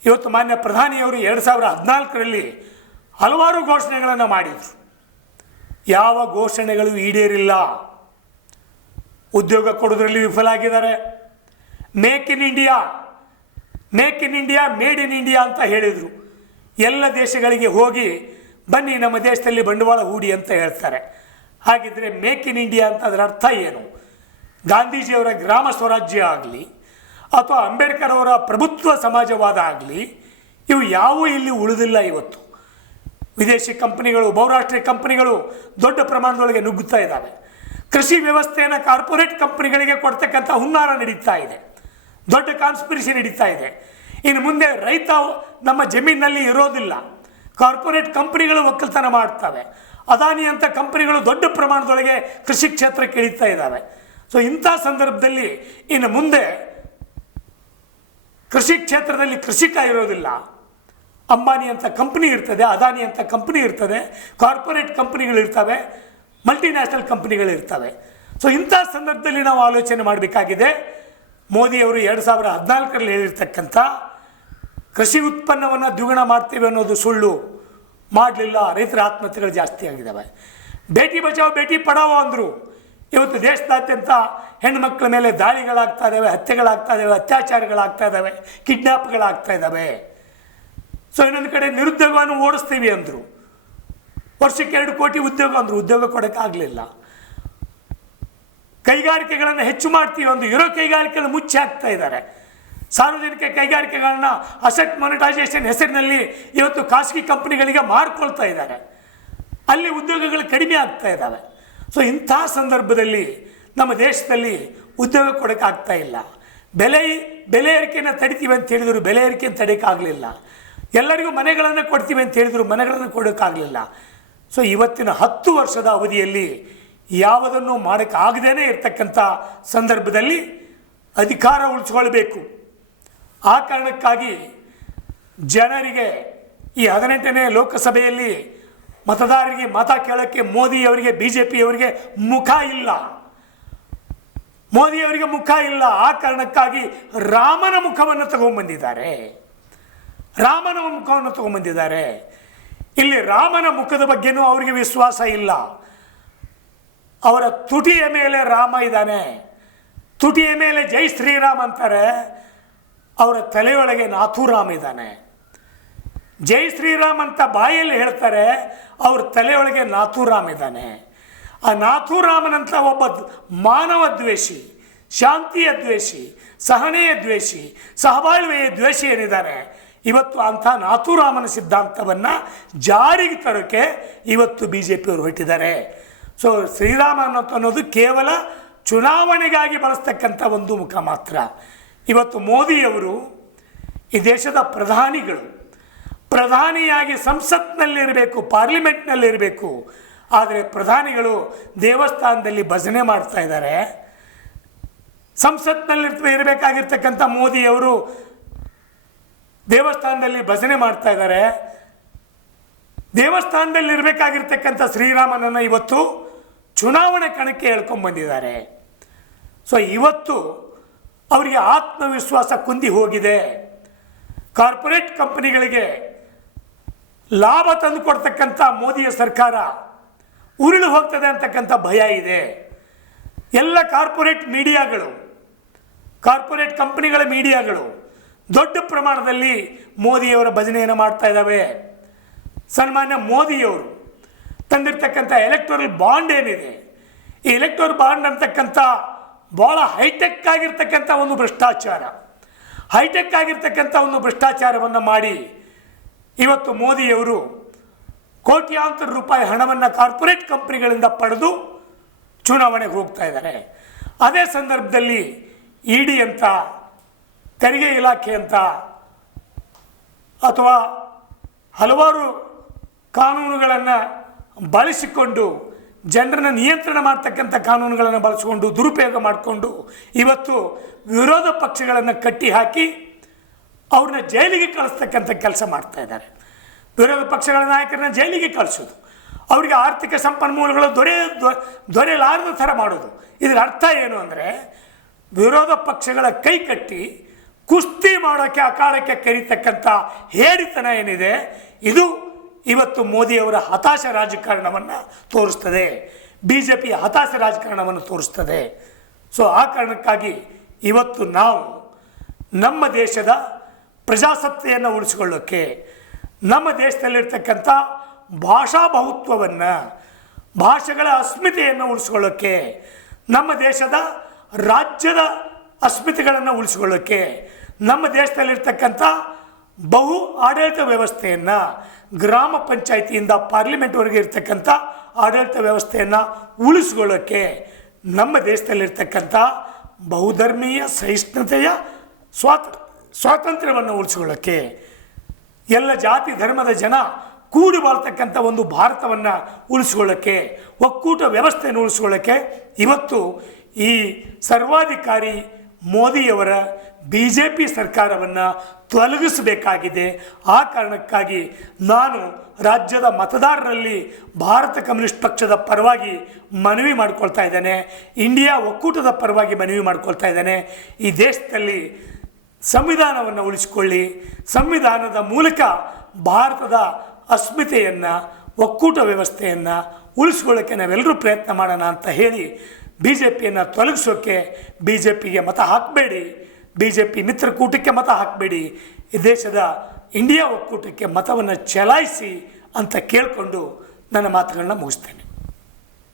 ಇವತ್ತು ಮಾನ್ಯ ಪ್ರಧಾನಿಯವರು ಎರಡು ಸಾವಿರ ಹದಿನಾಲ್ಕರಲ್ಲಿ ಹಲವಾರು ಘೋಷಣೆಗಳನ್ನು ಮಾಡಿದರು. ಯಾವ ಘೋಷಣೆಗಳು ಈಡೇರಿಲ್ಲ. ಉದ್ಯೋಗ ಕೊಡೋದ್ರಲ್ಲಿ ವಿಫಲ ಆಗಿದ್ದಾರೆ. Make in India make in India, made in India ಅಂತ ಹೇಳಿದರು. ಎಲ್ಲ ದೇಶಗಳಿಗೆ ಹೋಗಿ, ಬನ್ನಿ, ನಮ್ಮ ದೇಶದಲ್ಲಿ ಬಂಡವಾಳ ಹೂಡಿ ಅಂತ ಹೇಳ್ತಾರೆ. ಹಾಗಿದ್ರೆ ಮೇಕ್ ಇನ್ ಇಂಡಿಯಾ ಅಂತ ಅದರ ಅರ್ಥ ಏನು? ಗಾಂಧೀಜಿಯವರ ಗ್ರಾಮ ಸ್ವರಾಜ್ಯ ಆಗಲಿ, ಅಥವಾ ಅಂಬೇಡ್ಕರ್ ಅವರ ಪ್ರಭುತ್ವ ಸಮಾಜವಾದ ಆಗಲಿ, ಇವು ಯಾವೂ ಇಲ್ಲಿ ಉಳಿದಿಲ್ಲ ಇವತ್ತು. ವಿದೇಶಿ ಕಂಪನಿಗಳು, ಬಹುರಾಷ್ಟ್ರೀಯ ಕಂಪನಿಗಳು ದೊಡ್ಡ ಪ್ರಮಾಣದೊಳಗೆ ನುಗ್ಗುತ್ತಾ ಇದ್ದಾವೆ. ಕೃಷಿ ವ್ಯವಸ್ಥೆಯನ್ನು ಕಾರ್ಪೊರೇಟ್ ಕಂಪನಿಗಳಿಗೆ ಕೊಡ್ತಕ್ಕಂಥ ಹುನ್ನಾರ ನಡೀತಾ ಇದೆ. ದೊಡ್ಡ ಕಾನ್ಸ್ಪಿರಿಸಿ ನಡೀತಾ ಇದೆ. ಇನ್ನು ಮುಂದೆ ರೈತ ನಮ್ಮ ಜಮೀನಿನಲ್ಲಿ ಇರೋದಿಲ್ಲ. ಕಾರ್ಪೊರೇಟ್ ಕಂಪನಿಗಳು ಒಕ್ಕಲ್ತನ ಮಾಡ್ತವೆ. ಅದಾನಿ ಅಂತ ಕಂಪನಿಗಳು ದೊಡ್ಡ ಪ್ರಮಾಣದೊಳಗೆ ಕೃಷಿ ಕ್ಷೇತ್ರಕ್ಕೆ ಇಳಿತಾ ಇದ್ದಾವೆ ಸೊ ಇಂಥ ಸಂದರ್ಭದಲ್ಲಿ ಇನ್ನು ಮುಂದೆ ಕೃಷಿ ಕ್ಷೇತ್ರದಲ್ಲಿ ಕೃಷಿಕ ಇರೋದಿಲ್ಲ. ಅಂಬಾನಿ ಅಂತ ಕಂಪ್ನಿ ಇರ್ತದೆ ಅದಾನಿ ಅಂತ ಕಂಪ್ನಿ ಇರ್ತದೆ ಕಾರ್ಪೊರೇಟ್ ಕಂಪ್ನಿಗಳಿರ್ತವೆ ಮಲ್ಟಿನ್ಯಾಷನಲ್ ಕಂಪ್ನಿಗಳಿರ್ತವೆ ಸೊ ಇಂಥ ಸಂದರ್ಭದಲ್ಲಿ ನಾವು ಆಲೋಚನೆ ಮಾಡಬೇಕಾಗಿದೆ. ಮೋದಿಯವರು ಎರಡು ಸಾವಿರ ಹದಿನಾಲ್ಕರಲ್ಲಿ ಹೇಳಿರ್ತಕ್ಕಂಥ ಕೃಷಿ ಉತ್ಪನ್ನವನ್ನು ದ್ವಿಗುಣ ಮಾಡ್ತೀವಿ ಅನ್ನೋದು ಸುಳ್ಳು ಮಾಡಲಿಲ್ಲ, ರೈತರ ಆತ್ಮಹತ್ಯೆಗಳು ಜಾಸ್ತಿ ಆಗಿದ್ದಾವೆ ಬೇಟಿ ಬಚಾವ್, ಬೇಟಿ ಪಡಾವೋ ಅಂದರು, ಇವತ್ತು ದೇಶದಾದ್ಯಂತ ಹೆಣ್ಣುಮಕ್ಕಳ ಮೇಲೆ ದಾಳಿಗಳಾಗ್ತಾ ಇದ್ದಾವೆ ಹತ್ಯೆಗಳಾಗ್ತಾ ಇದ್ದಾವೆ ಅತ್ಯಾಚಾರಗಳಾಗ್ತಾ ಇದ್ದಾವೆ ಕಿಡ್ನಾಪ್ಗಳಾಗ್ತಾ ಇದ್ದಾವೆ ಸೊ ಇನ್ನೊಂದು ಕಡೆ ನಿರುದ್ಯೋಗವನ್ನು ಓಡಿಸ್ತೀವಿ ಅಂದರು. ವರ್ಷಕ್ಕೆ ಎರಡು ಕೋಟಿ ಉದ್ಯೋಗ ಅಂದರು, ಉದ್ಯೋಗ ಕೊಡೋಕ್ಕಾಗಲಿಲ್ಲ. ಕೈಗಾರಿಕೆಗಳನ್ನು ಹೆಚ್ಚು ಮಾಡ್ತೀವಿ ಒಂದು ಇರೋ ಕೈಗಾರಿಕೆಗಳು ಮುಚ್ಚಿ ಹಾಕ್ತಾ ಇದ್ದಾರೆ. ಸಾರ್ವಜನಿಕ ಕೈಗಾರಿಕೆಗಳನ್ನ ಅಸೆಟ್ ಮೊನಿಟೈಸೇಷನ್ ಹೆಸರಿನಲ್ಲಿ ಇವತ್ತು ಖಾಸಗಿ ಕಂಪನಿಗಳಿಗೆ ಮಾರ್ಕೊಳ್ತಾ ಇದ್ದಾರೆ. ಅಲ್ಲಿ ಉದ್ಯೋಗಗಳು ಕಡಿಮೆ ಆಗ್ತಾ ಇದ್ದಾವೆ. ಸೊ ಇಂಥ ಸಂದರ್ಭದಲ್ಲಿ ನಮ್ಮ ದೇಶದಲ್ಲಿ ಉದ್ಯೋಗ ಕೊಡೋಕ್ಕಾಗ್ತಾ ಇಲ್ಲ. ಬೆಲೆ ಬೆಲೆ ಏರಿಕೆಯನ್ನು ತಡಿತೀವಿ ಅಂತ ಹೇಳಿದರು ಬೆಲೆ ಏರಿಕೆಯನ್ನು ತಡೆಯೋಕ್ಕಾಗಲಿಲ್ಲ ಎಲ್ಲರಿಗೂ ಮನೆಗಳನ್ನು ಕೊಡ್ತೀವಿ ಅಂತ ಹೇಳಿದರು ಮನೆಗಳನ್ನು ಕೊಡೋಕ್ಕಾಗಲಿಲ್ಲ ಸೊ ಇವತ್ತಿನ ಹತ್ತು ವರ್ಷದ ಅವಧಿಯಲ್ಲಿ ಯಾವುದನ್ನು ಮಾಡೋಕ್ಕಾಗದೇ ಇರತಕ್ಕಂಥ ಸಂದರ್ಭದಲ್ಲಿ ಅಧಿಕಾರ ಉಳಿಸ್ಕೊಳ್ಬೇಕು. ಆ ಕಾರಣಕ್ಕಾಗಿ ಜನರಿಗೆ ಈ ಹದಿನೆಂಟನೇ ಲೋಕಸಭೆಯಲ್ಲಿ ಮತದಾರರಿಗೆ ಮತ ಕೇಳೋಕ್ಕೆ ಮೋದಿಯವರಿಗೆ ಬಿ ಜೆ ಪಿಯವರಿಗೆ ಮುಖ ಇಲ್ಲ. ಮೋದಿಯವರಿಗೆ ಮುಖ ಇಲ್ಲ. ಆ ಕಾರಣಕ್ಕಾಗಿ ರಾಮನ ಮುಖವನ್ನು ತಗೊಂಡ್ಬಂದಿದ್ದಾರೆ ರಾಮನ ಮುಖವನ್ನು ತಗೊಂಬಂದಿದ್ದಾರೆ. ಇಲ್ಲಿ ರಾಮನ ಮುಖದ ಬಗ್ಗೆನೂ ಅವರಿಗೆ ವಿಶ್ವಾಸ ಇಲ್ಲ. ಅವರ ತುಟಿಯ ಮೇಲೆ ರಾಮ ಇದ್ದಾನೆ. ತುಟಿಯ ಮೇಲೆ ಜೈ ಶ್ರೀರಾಮ್ ಅಂತಾರೆ. ಅವರ ತಲೆಯೊಳಗೆ ನಾಥೂರಾಮ್ ಇದ್ದಾನೆ. ಜೈ ಶ್ರೀರಾಮ್ ಅಂತ ಬಾಯಲ್ಲಿ ಹೇಳ್ತಾರೆ. ಅವ್ರ ತಲೆಯೊಳಗೆ ನಾಥೂರಾಮ್ ಇದ್ದಾನೆ. ಆ ನಾಥೂರಾಮನಂತ ಒಬ್ಬ ಮಾನವ ದ್ವೇಷಿ, ಶಾಂತಿಯ ದ್ವೇಷಿ, ಸಹನೆಯ ದ್ವೇಷಿ, ಸಹಬಾಳ್ವೆಯ ದ್ವೇಷಿ ಏನಿದ್ದಾರೆ ಇವತ್ತು ಅಂಥ ನಾಥೂರಾಮನ ಸಿದ್ಧಾಂತವನ್ನು ಜಾರಿಗೆ ತರೋಕೆ ಇವತ್ತು ಬಿ ಜೆ ಪಿಯವರು ಹೊರಟಿದ್ದಾರೆ. ಸೊ ಶ್ರೀರಾಮ ಅನ್ನೋದು ಕೇವಲ ಚುನಾವಣೆಗಾಗಿ ಬಳಸ್ತಕ್ಕಂಥ ಒಂದು ಮುಖ ಮಾತ್ರ. ಇವತ್ತು ಮೋದಿಯವರು ಈ ದೇಶದ ಪ್ರಧಾನಿಗಳು, ಪ್ರಧಾನಿಯಾಗಿ ಸಂಸತ್ನಲ್ಲಿರಬೇಕು, ಪಾರ್ಲಿಮೆಂಟ್ನಲ್ಲಿರಬೇಕು, ಆದರೆ ಪ್ರಧಾನಿಗಳು ದೇವಸ್ಥಾನದಲ್ಲಿ ಭಜನೆ ಮಾಡ್ತಾ ಇದ್ದಾರೆ. ಸಂಸತ್ನಲ್ಲಿ ಇರಬೇಕಾಗಿರ್ತಕ್ಕಂಥ ಮೋದಿಯವರು ದೇವಸ್ಥಾನದಲ್ಲಿ ಭಜನೆ ಮಾಡ್ತಾ ಇದ್ದಾರೆ. ದೇವಸ್ಥಾನದಲ್ಲಿ ಇರಬೇಕಾಗಿರ್ತಕ್ಕಂಥ ಶ್ರೀರಾಮನನ್ನು ಇವತ್ತು ಚುನಾವಣೆ ಕಣಕ್ಕೆ ಹೇಳ್ಕೊಂಬಂದಿದ್ದಾರೆ ಸೊ ಇವತ್ತು ಅವರಿಗೆ ಆತ್ಮವಿಶ್ವಾಸ ಕುಂದಿ ಹೋಗಿದೆ. ಕಾರ್ಪೊರೇಟ್ ಕಂಪನಿಗಳಿಗೆ ಲಾಭ ತಂದು ಕೊಡ್ತಕ್ಕಂಥ ಮೋದಿಯ ಸರ್ಕಾರ ಉರುಳು ಹೋಗ್ತದೆ ಅಂತಕ್ಕಂಥ ಭಯ ಇದೆ. ಎಲ್ಲ ಕಾರ್ಪೊರೇಟ್ ಮೀಡಿಯಾಗಳು, ಕಾರ್ಪೊರೇಟ್ ಕಂಪನಿಗಳ ಮೀಡಿಯಾಗಳು ದೊಡ್ಡ ಪ್ರಮಾಣದಲ್ಲಿ ಮೋದಿಯವರ ಭಜನೆಯನ್ನು ಮಾಡ್ತಾ ಇದ್ದಾವೆ. ಸನ್ಮಾನ್ಯ ಮೋದಿಯವರು ತಂದಿರ್ತಕ್ಕಂಥ ಎಲೆಕ್ಟ್ರಲ್ ಬಾಂಡ್ ಏನಿದೆ? ಈ ಎಲೆಕ್ಟ್ರಲ್ ಬಾಂಡ್ ಅಂತಕ್ಕಂಥ ಭಾಳ ಹೈಟೆಕ್ ಆಗಿರ್ತಕ್ಕಂಥ ಒಂದು ಭ್ರಷ್ಟಾಚಾರ. ಹೈಟೆಕ್ ಆಗಿರ್ತಕ್ಕಂಥ ಒಂದು ಭ್ರಷ್ಟಾಚಾರವನ್ನು ಮಾಡಿ ಇವತ್ತು ಮೋದಿಯವರು ಕೋಟ್ಯಾಂತರ ರೂಪಾಯಿ ಹಣವನ್ನು ಕಾರ್ಪೊರೇಟ್ ಕಂಪ್ನಿಗಳಿಂದ ಪಡೆದು ಚುನಾವಣೆಗೆ ಹೋಗ್ತಾ ಇದ್ದಾರೆ. ಅದೇ ಸಂದರ್ಭದಲ್ಲಿ ಇ ಡಿ ಅಂತ, ತೆರಿಗೆ ಇಲಾಖೆ ಅಂತ, ಅಥವಾ ಹಲವಾರು ಕಾನೂನುಗಳನ್ನು ಬಳಸಿಕೊಂಡು ಜನರನ್ನು ನಿಯಂತ್ರಣ ಮಾಡ್ತಕ್ಕಂಥ ಕಾನೂನುಗಳನ್ನು ಬಳಸಿಕೊಂಡು ದುರುಪಯೋಗ ಮಾಡಿಕೊಂಡು ಇವತ್ತು ವಿರೋಧ ಪಕ್ಷಗಳನ್ನು ಕಟ್ಟಿ ಹಾಕಿ ಅವ್ರನ್ನ ಜೈಲಿಗೆ ಕಳಿಸ್ತಕ್ಕಂಥ ಕೆಲಸ ಮಾಡ್ತಾ ಇದ್ದಾರೆ. ವಿರೋಧ ಪಕ್ಷಗಳ ನಾಯಕರನ್ನ ಜೈಲಿಗೆ ಕಳಿಸೋದು. ಅವರಿಗೆ ಆರ್ಥಿಕ ಸಂಪನ್ಮೂಲಗಳು ದೊರೆ ದೊರೆಯಲಾರದ ಥರ ಮಾಡೋದು. ಇದರ ಅರ್ಥ ಏನು ಅಂದರೆ ವಿರೋಧ ಪಕ್ಷಗಳ ಕೈ ಕಟ್ಟಿ ಕುಸ್ತಿ ಮಾಡೋಕ್ಕೆ ಅಕಾಲಕ್ಕೆ ಕರೀತಕ್ಕಂಥ ಹೇರಿತನ ಏನಿದೆ? ಇದು ಇವತ್ತು ಮೋದಿಯವರ ಹತಾಶ ರಾಜಕಾರಣವನ್ನು ತೋರಿಸ್ತದೆ. ಬಿ ಜೆ ಪಿಯ ಹತಾಶ ರಾಜಕಾರಣವನ್ನು ತೋರಿಸ್ತದೆ. ಸೊ ಆ ಕಾರಣಕ್ಕಾಗಿ ಇವತ್ತು ನಾವು ನಮ್ಮ ದೇಶದ ಪ್ರಜಾಸತ್ತೆಯನ್ನು ಉಳಿಸಿಕೊಳ್ಳೋಕ್ಕೆ ನಮ್ಮ ದೇಶದಲ್ಲಿರ್ತಕ್ಕಂಥ ಭಾಷಾ ಬಹುತ್ವವನ್ನು, ಭಾಷೆಗಳ ಅಸ್ಮಿತೆಯನ್ನು ಉಳಿಸ್ಕೊಳ್ಳೋಕ್ಕೆ ನಮ್ಮ ದೇಶದ ರಾಜ್ಯದ ಅಸ್ಮಿತೆಗಳನ್ನು ಉಳಿಸ್ಕೊಳ್ಳೋಕ್ಕೆ ನಮ್ಮ ದೇಶದಲ್ಲಿರ್ತಕ್ಕಂಥ ಬಹು ಆಡಳಿತ ವ್ಯವಸ್ಥೆಯನ್ನು ಗ್ರಾಮ ಪಂಚಾಯಿತಿಯಿಂದ ಪಾರ್ಲಿಮೆಂಟ್ವರೆಗೆ ಇರ್ತಕ್ಕಂಥ ಆಡಳಿತ ವ್ಯವಸ್ಥೆಯನ್ನು ಉಳಿಸ್ಕೊಳ್ಳೋಕ್ಕೆ ನಮ್ಮ ದೇಶದಲ್ಲಿರ್ತಕ್ಕಂಥ ಬಹುಧರ್ಮೀಯ ಸಹಿಷ್ಣುತೆಯ ಸ್ವಾತ, ಸ್ವಾತಂತ್ರ್ಯವನ್ನು ಉಳಿಸ್ಕೊಳ್ಳೋಕ್ಕೆ ಎಲ್ಲ ಜಾತಿ ಧರ್ಮದ ಜನ ಕೂಡಿ ಬಾಳ್ತಕ್ಕಂಥ ಒಂದು ಭಾರತವನ್ನು ಉಳಿಸ್ಕೊಳ್ಳೋಕ್ಕೆ ಒಕ್ಕೂಟ ವ್ಯವಸ್ಥೆಯನ್ನು ಉಳಿಸ್ಕೊಳ್ಳೋಕ್ಕೆ ಇವತ್ತು ಈ ಸರ್ವಾಧಿಕಾರಿ ಮೋದಿಯವರ ಬಿ ಜೆ ಪಿ ಸರ್ಕಾರವನ್ನು ತೊಲಗಿಸಬೇಕಾಗಿದೆ. ಆ ಕಾರಣಕ್ಕಾಗಿ ನಾನು ರಾಜ್ಯದ ಮತದಾರರಲ್ಲಿ ಭಾರತ ಕಮ್ಯುನಿಸ್ಟ್ ಪಕ್ಷದ ಪರವಾಗಿ ಮನವಿ ಮಾಡ್ಕೊಳ್ತಾ ಇದ್ದೇನೆ. ಇಂಡಿಯಾ ಒಕ್ಕೂಟದ ಪರವಾಗಿ ಮನವಿ ಮಾಡ್ಕೊಳ್ತಾ ಇದ್ದೇನೆ. ಈ ದೇಶದಲ್ಲಿ ಸಂವಿಧಾನವನ್ನು ಉಳಿಸಿಕೊಳ್ಳಿ. ಸಂವಿಧಾನದ ಮೂಲಕ ಭಾರತದ ಅಸ್ಮಿತೆಯನ್ನು, ಒಕ್ಕೂಟ ವ್ಯವಸ್ಥೆಯನ್ನು ಉಳಿಸ್ಕೊಳ್ಳೋಕ್ಕೆ ನಾವೆಲ್ಲರೂ ಪ್ರಯತ್ನ ಮಾಡೋಣ ಅಂತ ಹೇಳಿ ಬಿ ಜೆ ಪಿಯನ್ನು ತೊಲಗಿಸೋಕ್ಕೆ ಬಿ ಜೆ ಪಿಗೆ ಮತ ಹಾಕಬೇಡಿ. ಬಿ ಜೆ ಪಿ ಮಿತ್ರಕೂಟಕ್ಕೆ ಮತ ಹಾಕಬೇಡಿ. ಈ ದೇಶದ ಇಂಡಿಯಾ ಒಕ್ಕೂಟಕ್ಕೆ ಮತವನ್ನು ಚಲಾಯಿಸಿ ಅಂತ ಕೇಳಿಕೊಂಡು ನನ್ನ ಮಾತುಗಳನ್ನ ಮುಗಿಸ್ತೇನೆ.